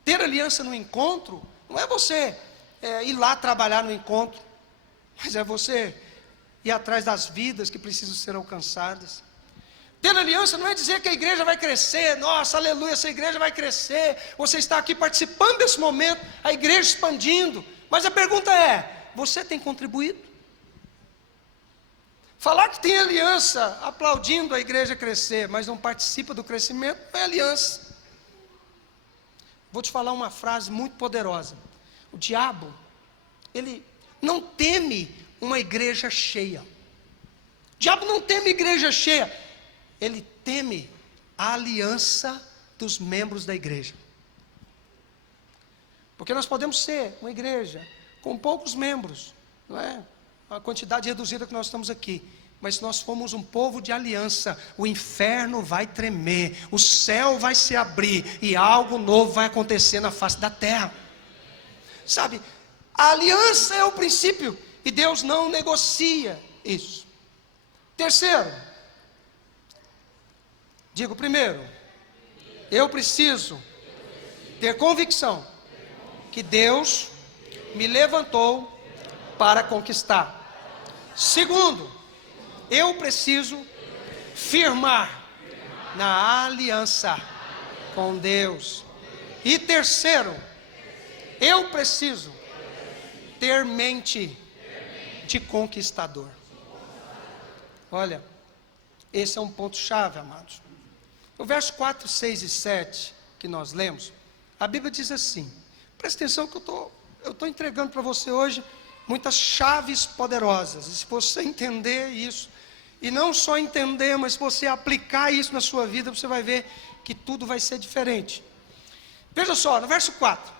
ter aliança no encontro não é você ir lá trabalhar no encontro, mas é você ir atrás das vidas que precisam ser alcançadas. Ter aliança não é dizer que a igreja vai crescer, nossa, aleluia, essa igreja vai crescer, você está aqui participando desse momento, a igreja expandindo, mas a pergunta é, você tem contribuído? Falar que tem aliança, aplaudindo a igreja crescer, mas não participa do crescimento, não é aliança. Vou te falar uma frase muito poderosa. O diabo, ele não teme uma igreja cheia. O diabo não teme igreja cheia. Ele teme a aliança dos membros da igreja. Porque nós podemos ser uma igreja com poucos membros, não é? A quantidade reduzida que nós estamos aqui. Mas se nós formos um povo de aliança, o inferno vai tremer, o céu vai se abrir e algo novo vai acontecer na face da terra. Sabe, a aliança é o princípio e Deus não negocia isso. Terceiro, digo primeiro, eu preciso ter convicção que Deus me levantou para conquistar. Segundo, eu preciso firmar na aliança com Deus. E terceiro, eu preciso ter mente de conquistador. Olha, esse é um ponto chave, amados. O verso 4, 6 e 7 que nós lemos, a Bíblia diz assim, presta atenção que eu estou entregando para você hoje muitas chaves poderosas, e se você entender isso, e não só entender, mas se você aplicar isso na sua vida, você vai ver que tudo vai ser diferente. Veja só, no verso 4,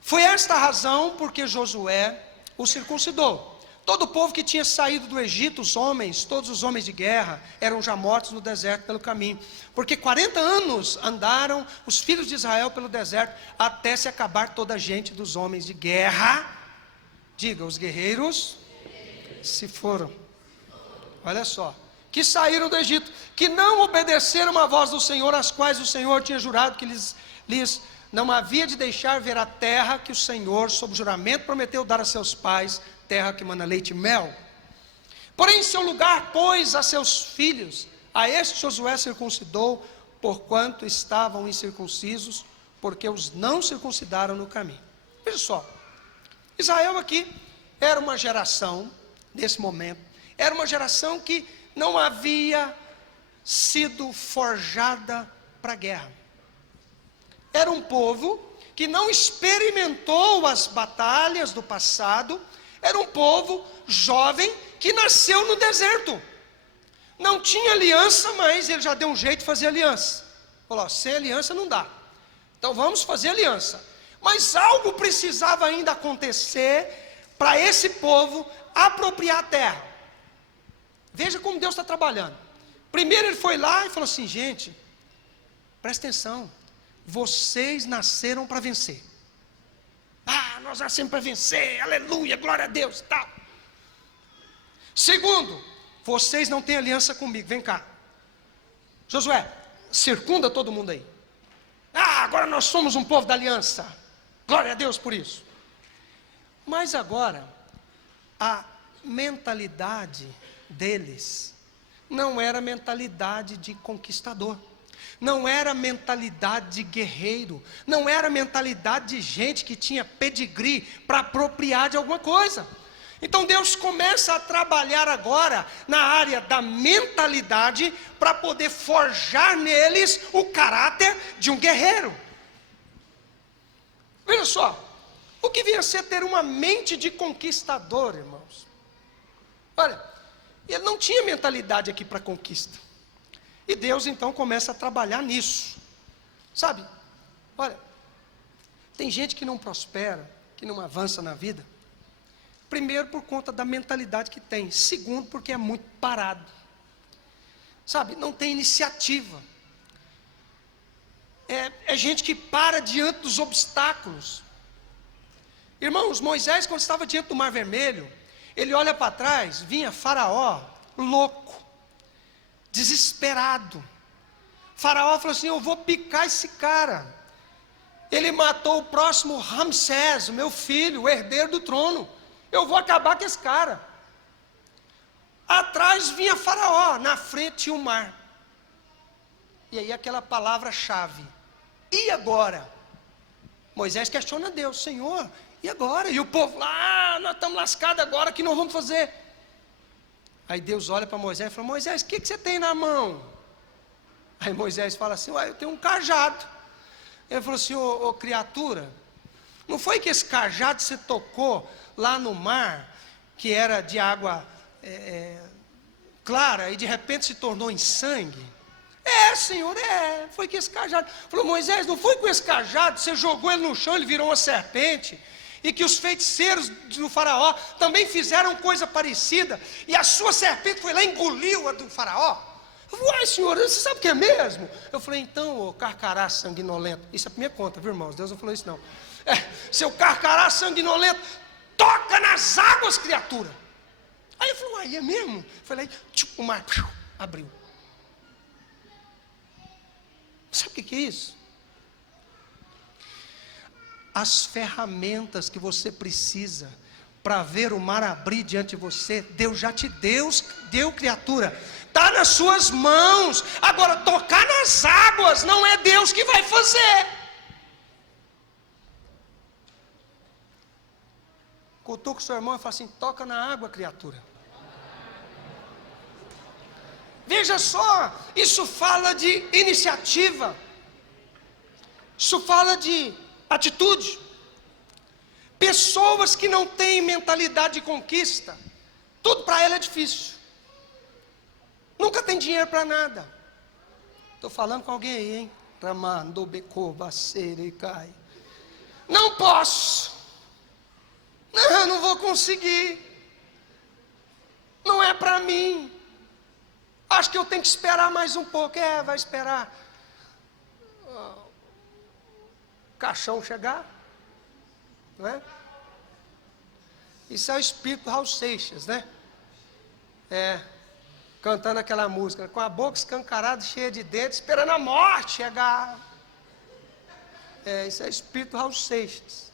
foi esta a razão porque Josué o circuncidou. Todo o povo que tinha saído do Egito, os homens, todos os homens de guerra, eram já mortos no deserto pelo caminho. Porque 40 anos andaram os filhos de Israel pelo deserto, até se acabar toda a gente dos homens de guerra. Diga, os guerreiros se foram. Olha só, que saíram do Egito, que não obedeceram à voz do Senhor, as quais o Senhor tinha jurado que lhes não havia de deixar ver a terra que o Senhor, sob juramento, prometeu dar a seus pais, terra que mana leite e mel. Porém, em seu lugar pôs a seus filhos, a este Josué circuncidou, porquanto estavam incircuncisos, porque os não circuncidaram no caminho. Veja só, Israel aqui era uma geração, nesse momento, era uma geração que não havia sido forjada para a guerra. Era um povo que não experimentou as batalhas do passado. Era um povo jovem que nasceu no deserto. Não tinha aliança, mas ele já deu um jeito de fazer aliança. Falou, sem aliança não dá. Então vamos fazer aliança. Mas algo precisava ainda acontecer para esse povo apropriar a terra. Veja como Deus está trabalhando. Primeiro ele foi lá e falou assim, gente, presta atenção. Vocês nasceram para vencer. Nós nascemos para vencer, aleluia, glória a Deus, tal. Segundo, vocês não têm aliança comigo, vem cá. Josué, circunda todo mundo aí. Agora nós somos um povo da aliança, glória a Deus por isso. Mas agora, a mentalidade deles não era mentalidade de conquistador. Não era mentalidade de guerreiro, não era mentalidade de gente que tinha pedigree para apropriar de alguma coisa. Então Deus começa a trabalhar agora na área da mentalidade para poder forjar neles o caráter de um guerreiro. Veja só, o que vinha a ser ter uma mente de conquistador, irmãos. Olha, ele não tinha mentalidade aqui para conquista. E Deus então começa a trabalhar nisso. Sabe, olha, tem gente que não prospera, que não avança na vida. Primeiro por conta da mentalidade que tem. Segundo porque é muito parado. Sabe, não tem iniciativa. É gente que para diante dos obstáculos. Irmãos, Moisés quando estava diante do Mar Vermelho, ele olha para trás, vinha Faraó, louco, desesperado. Faraó falou assim, eu vou picar esse cara. ele matou o próximo Ramsés, o meu filho, o herdeiro do trono. Eu vou acabar com esse cara. Atrás vinha Faraó, na frente tinha o mar. E aí aquela palavra-chave: e agora? Moisés questiona Deus: Senhor, e agora? E o povo lá: nós estamos lascados agora, o que nós vamos fazer? Aí Deus olha para Moisés e fala: Moisés, o que você tem na mão? Aí Moisés fala assim: eu tenho um cajado. Ele falou assim: ô criatura, não foi que esse cajado você tocou lá no mar, que era de água clara, e de repente se tornou em sangue? Senhor, foi que esse cajado. Falou: Moisés, não foi com esse cajado, você jogou ele no chão, ele virou uma serpente, e que os feiticeiros do faraó também fizeram coisa parecida, e a sua serpente foi lá e engoliu a do faraó? Eu falei: uai, senhor, você sabe o que é mesmo? Eu falei: então, ô carcará sanguinolento, isso é por minha conta, viu, irmãos? Deus não falou isso não. Seu carcará sanguinolento, toca nas águas, criatura. Aí eu falei: uai, é mesmo? Foi lá e o mar abriu. Sabe o que é isso? As ferramentas que você precisa para ver o mar abrir diante de você, Deus já te deu, criatura. Está nas suas mãos. Agora, tocar nas águas não é Deus que vai fazer. Cutuca o seu irmão e fala assim: toca na água, criatura. Veja só, isso fala de iniciativa, isso fala de atitude. Pessoas que não têm mentalidade de conquista, tudo para ela é difícil, nunca tem dinheiro para nada. Estou falando com alguém aí, hein? Ramando, becoba, cai. Não posso, não vou conseguir, não é para mim. Acho que eu tenho que esperar mais um pouco. Vai esperar o caixão chegar, não é? Isso é o espírito Raul Seixas, né? Cantando aquela música, com a boca escancarada, cheia de dentes, esperando a morte chegar. Isso é o espírito Raul Seixas.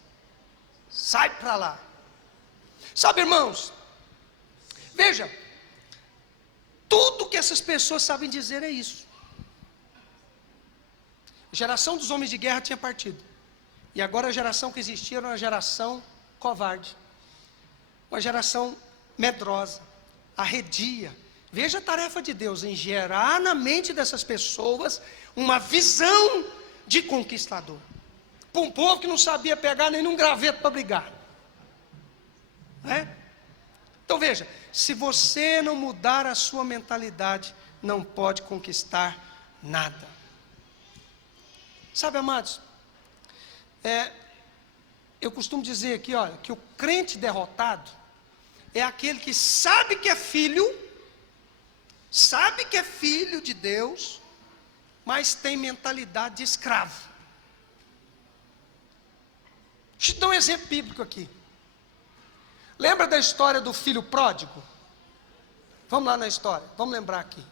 Sai para lá. Sabe, irmãos, veja, tudo que essas pessoas sabem dizer é isso. A geração dos homens de guerra tinha partido, e agora a geração que existia era uma geração covarde, uma geração medrosa, arredia. Veja a tarefa de Deus em gerar na mente dessas pessoas uma visão de conquistador, para um povo que não sabia pegar nem num graveto para brigar, Então veja, se você não mudar a sua mentalidade, não pode conquistar nada. Sabe, amados, eu costumo dizer aqui, olha, que o crente derrotado é aquele que sabe que é filho de Deus, mas tem mentalidade de escravo. Deixa eu te dar um exemplo bíblico aqui. Lembra da história do filho pródigo? Vamos lá na história, vamos lembrar aqui.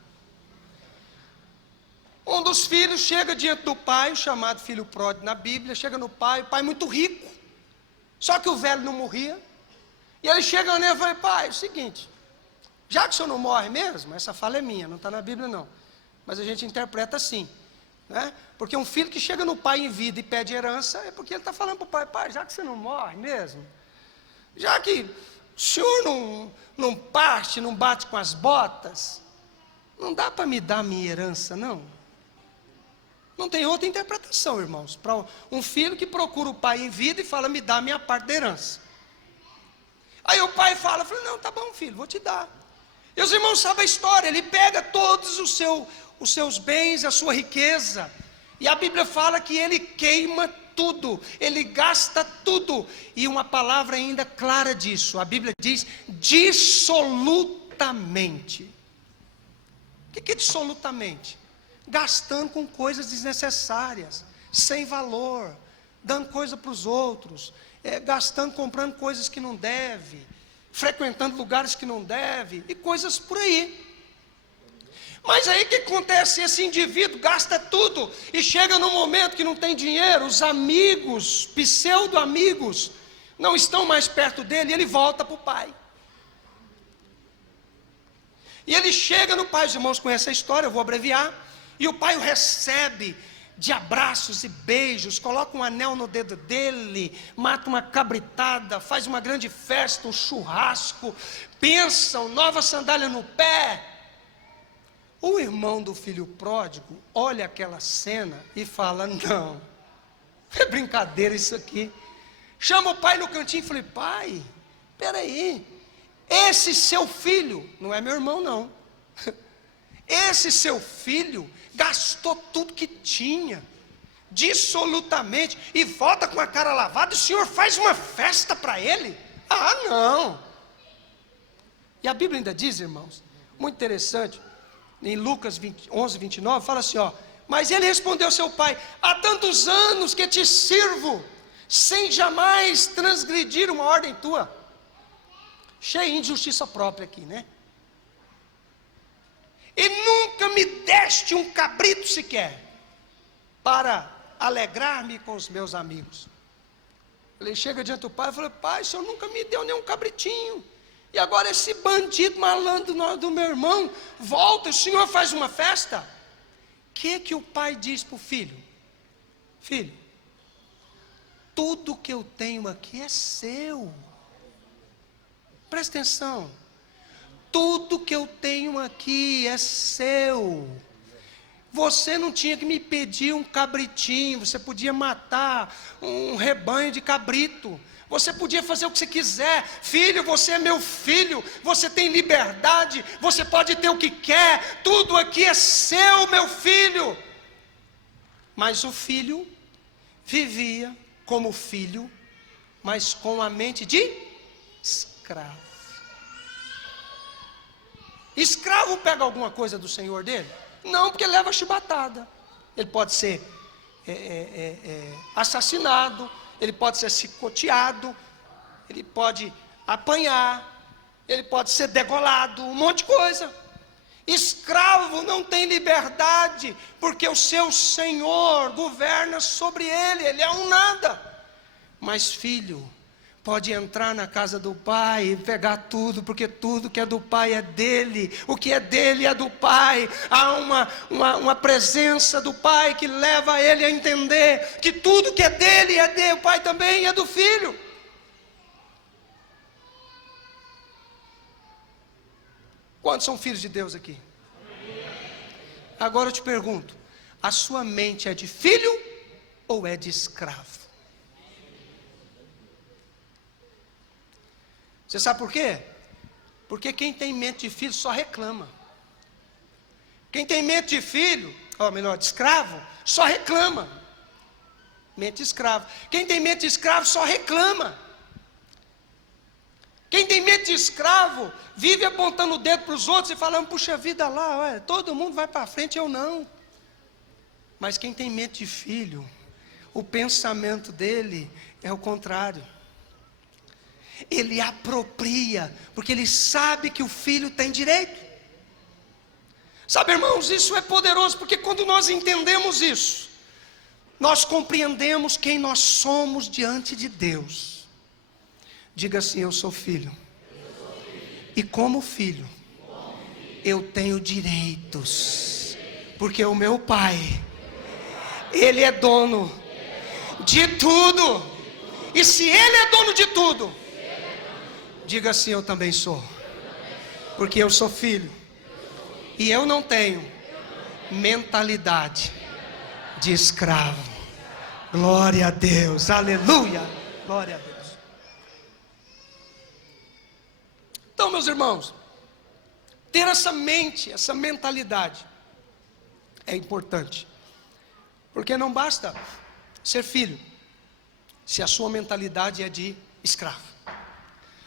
Um dos filhos chega diante do pai, chamado filho pródigo na Bíblia, chega no pai, o pai muito rico, só que o velho não morria, e ele chega nele e fala: pai, é o seguinte, já que o senhor não morre mesmo, essa fala é minha, não está na Bíblia não, mas a gente interpreta assim, né? Porque um filho que chega no pai em vida e pede herança, é porque ele está falando para o pai: pai, já que você não morre mesmo, já que o senhor não parte, não bate com as botas, não dá para me dar minha herança, não? Não tem outra interpretação, irmãos, para um filho que procura o pai em vida e fala: me dá a minha parte da herança. Aí o pai fala: não, tá bom, filho, vou te dar. E os irmãos sabem a história, ele pega todos os seus bens, a sua riqueza, e a Bíblia fala que ele queima tudo, ele gasta tudo, e uma palavra ainda clara disso, a Bíblia diz: dissolutamente. O que é dissolutamente? Gastando com coisas desnecessárias, sem valor, dando coisa para os outros, gastando, comprando coisas que não deve, frequentando lugares que não deve, e coisas por aí. Mas aí o que acontece? Esse indivíduo gasta tudo e chega num momento que não tem dinheiro, os amigos, pseudo-amigos, não estão mais perto dele, e ele volta para o pai. E ele chega no pai, os irmãos conhecem a história, eu vou abreviar, e o pai o recebe de abraços e beijos, coloca um anel no dedo dele, mata uma cabritada, faz uma grande festa, um churrasco, pensam, nova sandália no pé. O irmão do filho pródigo olha aquela cena e fala: não, é brincadeira isso aqui. Chama o pai no cantinho e fala: pai, peraí, esse seu filho, não é meu irmão não, esse seu filho gastou tudo que tinha, dissolutamente, e volta com a cara lavada, e o senhor faz uma festa para ele? Ah, não. E a Bíblia ainda diz, irmãos, muito interessante, em Lucas 11, 29, fala assim, ó: mas ele respondeu ao seu pai: há tantos anos que te sirvo, sem jamais transgredir uma ordem tua. Cheio de justiça própria aqui, né? E nunca me deste um cabrito sequer, para alegrar-me com os meus amigos. Ele chega diante do pai e fala: pai, o senhor nunca me deu nenhum cabritinho, e agora esse bandido malandro do meu irmão volta, o senhor faz uma festa? O que o pai diz para o filho? Filho, tudo que eu tenho aqui é seu. Presta atenção. Tudo que eu tenho aqui é seu. Você não tinha que me pedir um cabritinho, você podia matar um rebanho de cabrito, você podia fazer o que você quiser. Filho, você é meu filho, você tem liberdade, você pode ter o que quer, tudo aqui é seu, meu filho. Mas o filho vivia como filho, mas com a mente de escravo. Escravo pega alguma coisa do senhor dele? Não, porque leva chibatada. Ele pode ser assassinado, ele pode ser chicoteado, ele pode apanhar, ele pode ser degolado, um monte de coisa. Escravo não tem liberdade, porque o seu senhor governa sobre ele, ele é um nada. Mas filho pode entrar na casa do pai e pegar tudo, porque tudo que é do pai é dele, o que é dele é do pai. Há uma presença do pai que leva ele a entender que tudo que é dele é dele, o pai também é do filho. Quantos são filhos de Deus aqui? Agora eu te pergunto, a sua mente é de filho ou é de escravo? Você sabe por quê? Porque quem tem mente de filho só reclama. Quem tem mente de filho, ou melhor, de escravo, só reclama. Mente de escravo. Quem tem mente de escravo só reclama. Quem tem mente de escravo vive apontando o dedo para os outros e falando: puxa vida lá, olha, todo mundo vai para frente, eu não. Mas quem tem mente de filho, o pensamento dele é o contrário. Ele apropria, porque ele sabe que o filho tem direito. Sabe, irmãos, isso é poderoso, porque quando nós entendemos isso, nós compreendemos quem nós somos diante de Deus. Diga assim: eu sou filho. E como filho, eu tenho direitos, porque o meu pai, ele é dono de tudo. E se ele é dono de tudo, diga assim: eu também sou, porque eu sou filho, e eu não tenho mentalidade de escravo. Glória a Deus, aleluia, glória a Deus. Então, meus irmãos, ter essa mente, essa mentalidade é importante, porque não basta ser filho se a sua mentalidade é de escravo.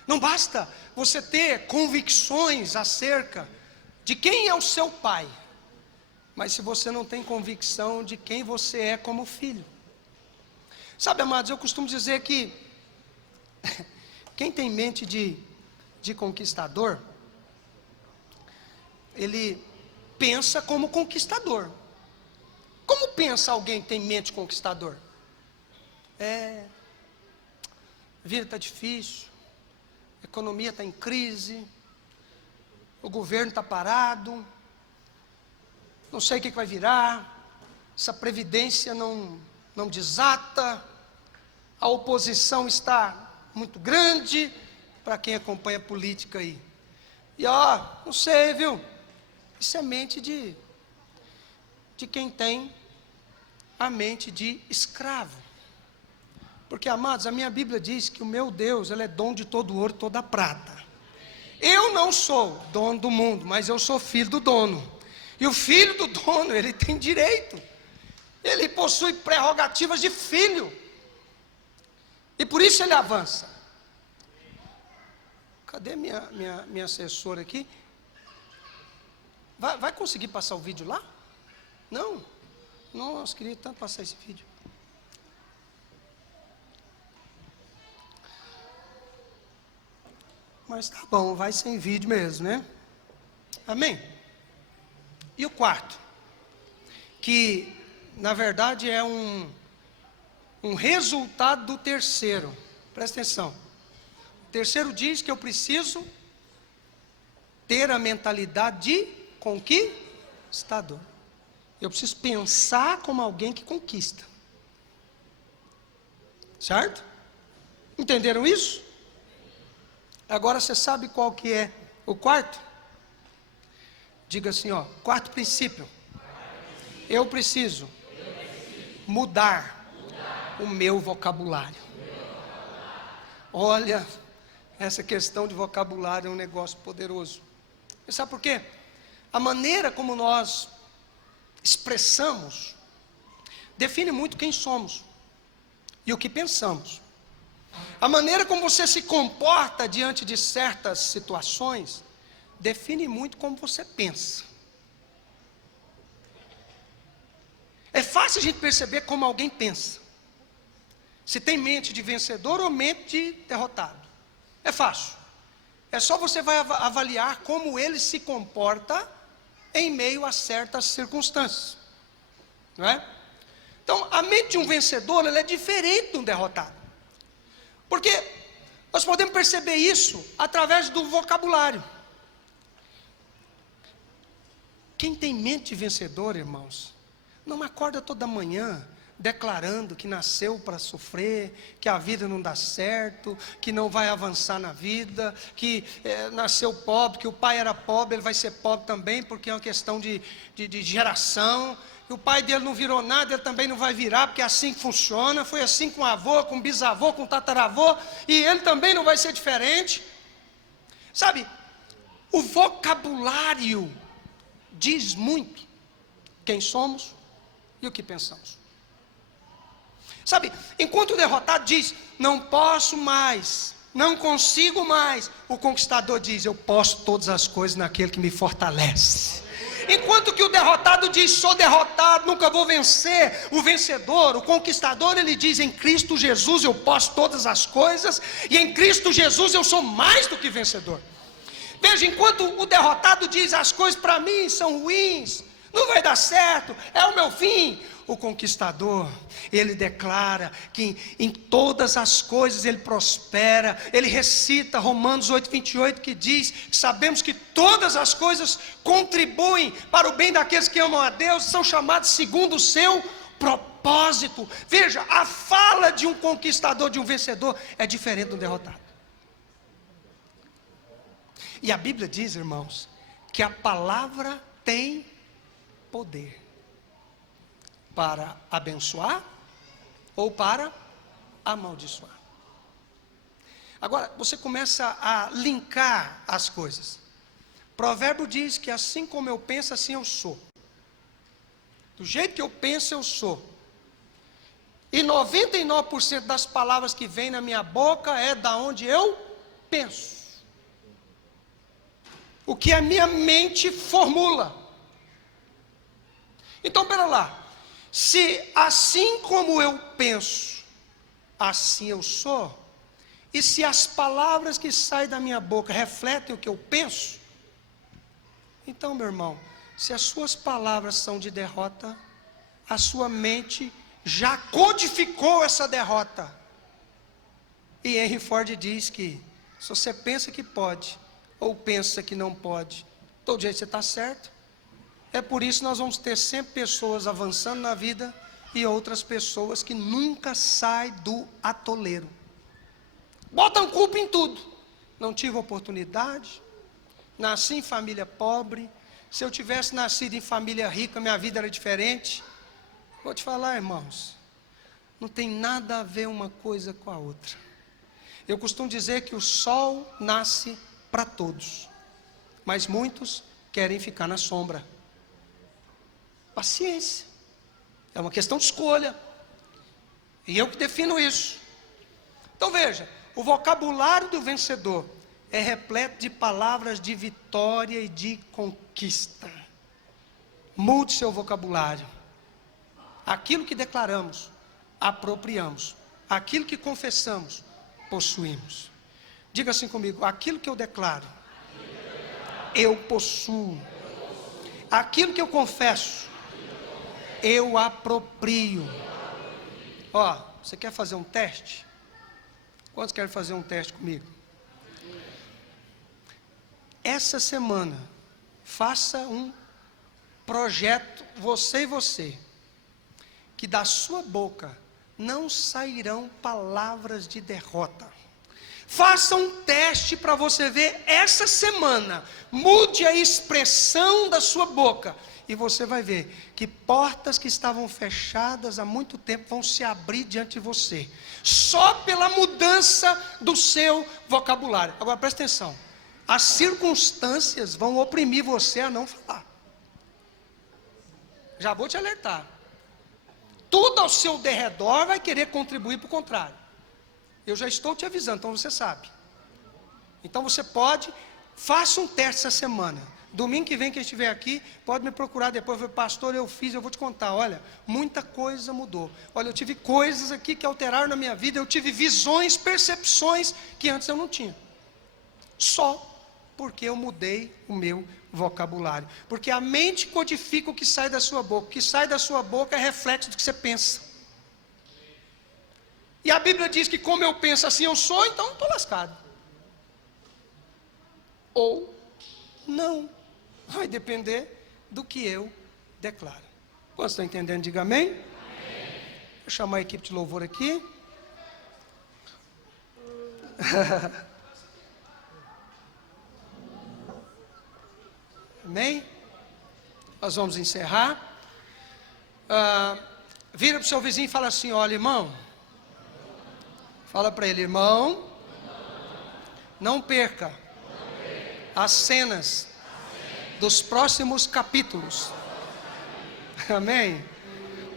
Não basta você ter convicções acerca de quem é o seu pai, mas se você não tem convicção de quem você é como filho. Sabe, amados, eu costumo dizer que quem tem mente de conquistador, ele pensa como conquistador. Como pensa alguém que tem mente conquistador? A vida está difícil, a economia está em crise, o governo está parado, não sei o que vai virar, essa previdência não desata, a oposição está muito grande, para quem acompanha a política aí. E não sei, viu? Isso é mente de quem tem a mente de escravo. Porque, amados, a minha Bíblia diz que o meu Deus, Ele é dono de todo ouro e toda prata. Eu não sou dono do mundo, mas eu sou filho do dono. E o filho do dono, ele tem direito. Ele possui prerrogativas de filho. E por isso ele avança. Cadê minha assessora aqui? Vai conseguir passar o vídeo lá? Não? Nossa, queria tanto passar esse vídeo. Mas tá bom, vai sem vídeo mesmo, né? Amém? E o quarto? Que, na verdade, é um resultado do terceiro. Presta atenção. O terceiro diz que eu preciso ter a mentalidade de conquistador. Eu preciso pensar como alguém que conquista. Certo? Entenderam isso? Agora você sabe qual que é o quarto? Diga assim, quarto princípio. Eu preciso mudar o meu vocabulário. Olha, essa questão de vocabulário é um negócio poderoso. E sabe por quê? A maneira como nós expressamos define muito quem somos e o que pensamos. A maneira como você se comporta diante de certas situações define muito como você pensa. É fácil a gente perceber como alguém pensa. Se tem mente de vencedor ou mente de derrotado. É fácil. É só você vai avaliar como ele se comporta em meio a certas circunstâncias. Não é? Então, a mente de um vencedor, ela é diferente de um derrotado. Porque nós podemos perceber isso através do vocabulário. Quem tem mente vencedora, irmãos, não acorda toda manhã declarando que nasceu para sofrer, que a vida não dá certo, que não vai avançar na vida, que nasceu pobre, que o pai era pobre, ele vai ser pobre também, porque é uma questão de geração. E o pai dele não virou nada, ele também não vai virar, porque é assim que funciona. Foi assim com o avô, com o bisavô, com o tataravô, e ele também não vai ser diferente. Sabe, o vocabulário diz muito quem somos e o que pensamos. Sabe, enquanto o derrotado diz, não posso mais, não consigo mais, o conquistador diz, eu posso todas as coisas naquele que me fortalece. Enquanto que o derrotado diz, sou derrotado, nunca vou vencer, o vencedor, o conquistador, ele diz, em Cristo Jesus eu posso todas as coisas, e em Cristo Jesus eu sou mais do que vencedor. Veja, enquanto o derrotado diz, as coisas para mim são ruins, não vai dar certo, é o meu fim. O conquistador, ele declara que em todas as coisas ele prospera. Ele recita Romanos 8:28, que diz, sabemos que todas as coisas contribuem para o bem daqueles que amam a Deus, são chamados segundo o seu propósito. Veja, a fala de um conquistador, de um vencedor, é diferente do derrotado. E a Bíblia diz, irmãos, que a palavra tem poder para abençoar ou para amaldiçoar. Agora, você começa a linkar as coisas. Provérbio diz que assim como eu penso, assim eu sou. Do jeito que eu penso, eu sou. E 99% das palavras que vêm na minha boca é da onde eu penso. O que a minha mente formula. Então, pera lá. Se assim como eu penso, assim eu sou, e se as palavras que saem da minha boca refletem o que eu penso, então, meu irmão, Se as suas palavras são de derrota, a sua mente já codificou essa derrota. E Henry Ford diz que se você pensa que pode, ou pensa que não pode, todo jeito você está certo. É por isso que nós vamos ter sempre pessoas avançando na vida e outras pessoas que nunca saem do atoleiro. Botam culpa em tudo. Não tive oportunidade, nasci em família pobre. Se eu tivesse nascido em família rica, minha vida era diferente. Vou te falar, irmãos, não tem nada a ver uma coisa com a outra. Eu costumo dizer que o sol nasce para todos, mas muitos querem ficar na sombra. Paciência, é uma questão de escolha, e eu que defino isso. Então veja, o vocabulário do vencedor é repleto de palavras de vitória e de conquista. Mude seu vocabulário. Aquilo que declaramos, apropriamos. Aquilo que confessamos, possuímos. Diga assim comigo: aquilo que eu declaro, eu possuo. Aquilo que eu confesso, eu aproprio. Ó, você quer fazer um teste? Quantos querem fazer um teste comigo? Essa semana, faça um projeto, você e você, que da sua boca não sairão palavras de derrota. Faça um teste para você ver essa semana. Mude a expressão da sua boca. E você vai ver que portas que estavam fechadas há muito tempo vão se abrir diante de você. Só pela mudança do seu vocabulário. Agora presta atenção. As circunstâncias vão oprimir você a não falar. Já vou te alertar. Tudo ao seu derredor vai querer contribuir para o contrário. Eu já estou te avisando, então você sabe. Então você pode, faça um teste essa semana. Domingo que vem, quem estiver aqui, pode me procurar depois. Pastor, eu fiz, eu vou te contar. Olha, muita coisa mudou. Olha, eu tive coisas aqui que alteraram na minha vida. Eu tive visões, percepções que antes eu não tinha. Só porque eu mudei o meu vocabulário. Porque a mente codifica o que sai da sua boca. O que sai da sua boca é reflexo do que você pensa. E a Bíblia diz que como eu penso assim eu sou, então não estou lascado. Ou não. Vai depender do que eu declaro. Quantos estão entendendo? Diga amém. Amém. Vou chamar a equipe de louvor aqui. Amém? Nós vamos encerrar. Vira para o seu vizinho e fala assim: olha, irmão. Fala para ele: irmão, não perca as cenas dos próximos capítulos. Amém?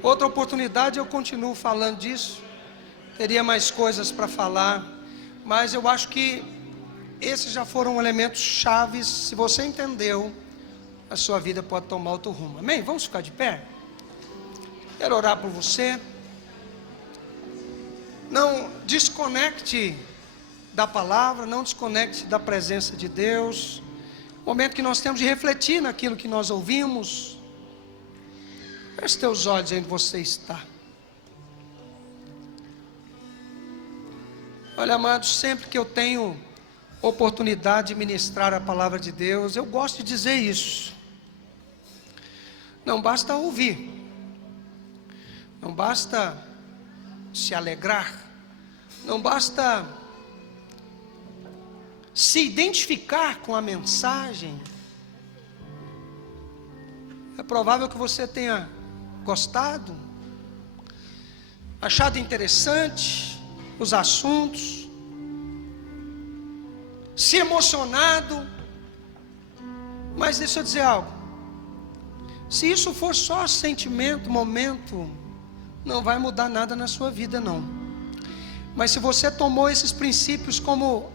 Outra oportunidade eu continuo falando disso. Teria mais coisas para falar, mas eu acho que esses já foram elementos chaves. Se você entendeu, a sua vida pode tomar outro rumo. Amém? Vamos ficar de pé? Quero orar por você. Não desconecte da palavra, não desconecte da presença de Deus. Momento que nós temos de refletir naquilo que nós ouvimos. Feche teus olhos onde você está. Olha, amados, sempre que eu tenho oportunidade de ministrar a palavra de Deus, eu gosto de dizer isso. Não basta ouvir, não basta se alegrar, não basta se identificar com a mensagem. É provável que você tenha gostado, achado interessante os assuntos, se emocionado, mas deixa eu dizer algo: se isso for só sentimento, momento, não vai mudar nada na sua vida não. Mas se você tomou esses princípios como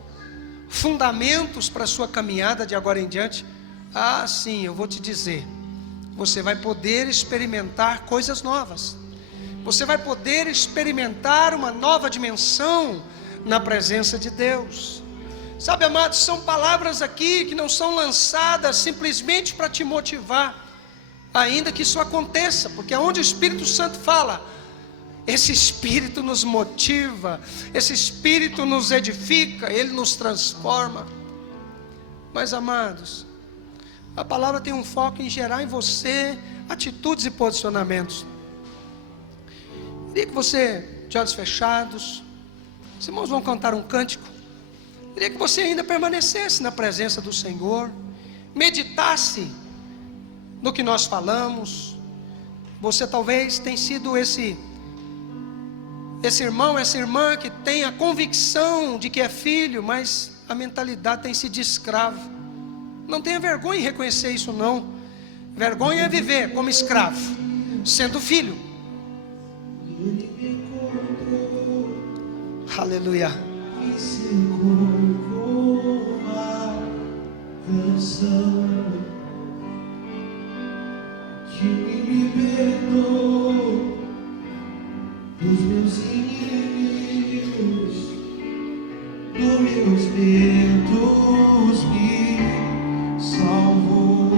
fundamentos para a sua caminhada de agora em diante, sim, eu vou te dizer, você vai poder experimentar coisas novas. Você vai poder experimentar uma nova dimensão na presença de Deus. Sabe, amados, são palavras aqui que não são lançadas simplesmente para te motivar, ainda que isso aconteça, porque onde o Espírito Santo fala, esse Espírito nos motiva, esse Espírito nos edifica, ele nos transforma. Mas amados, a palavra tem um foco em gerar em você atitudes e posicionamentos. Queria que você, de olhos fechados, os irmãos vão cantar um cântico. Queria que você ainda permanecesse na presença do Senhor, meditasse no que nós falamos. Você talvez tenha sido esse irmão, essa irmã que tem a convicção de que é filho, mas a mentalidade tem sido de escravo. Não tenha vergonha em reconhecer isso não. Vergonha é viver como escravo, sendo filho. Aleluia. Que me libertou dos meus inimigos, dos meus medos me salvou.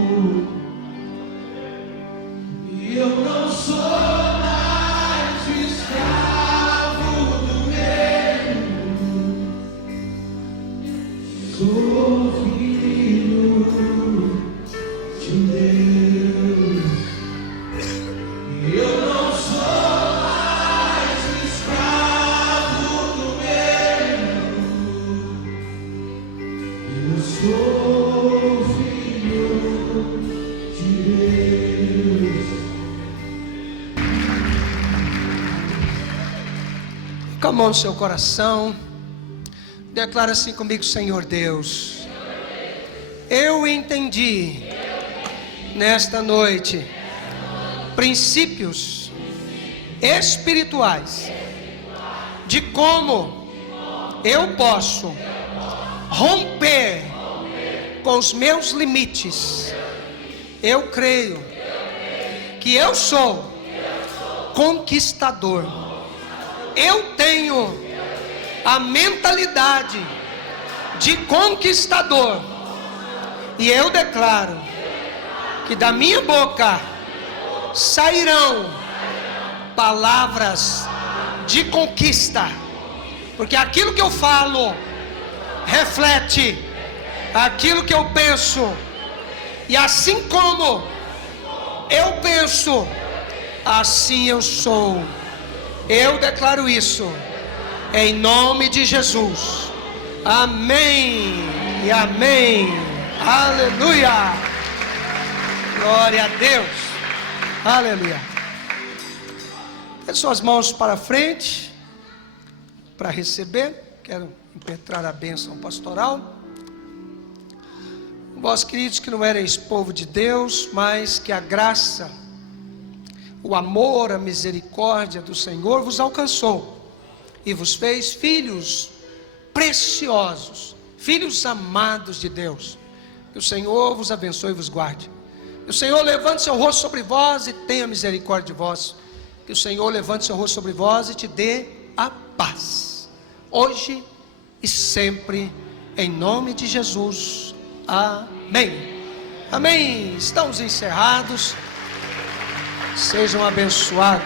E eu não sou mais escravo do medo, sou filho de Deus. Com a mão no seu coração, declara assim comigo: Senhor Deus, eu entendi nesta noite princípios espirituais de como eu posso romper com os meus limites. Eu creio que eu sou conquistador. Eu tenho a mentalidade de conquistador. E eu declaro que da minha boca sairão palavras de conquista, porque aquilo que eu falo reflete aquilo que eu penso, e assim como eu penso, assim eu sou. Eu declaro isso em nome de Jesus. Amém e amém. Aleluia. Glória a Deus. Aleluia. Dê suas mãos para frente para receber. Quero impetrar a bênção pastoral. Vós, queridos, que não erais povo de Deus, mas que a graça, o amor, a misericórdia do Senhor vos alcançou e vos fez filhos preciosos, filhos amados de Deus. Que o Senhor vos abençoe e vos guarde. Que o Senhor levante seu rosto sobre vós e tenha misericórdia de vós. Que o Senhor levante seu rosto sobre vós e te dê a paz, hoje e sempre, em nome de Jesus. Amém. Amém. Estamos encerrados. Sejam abençoados.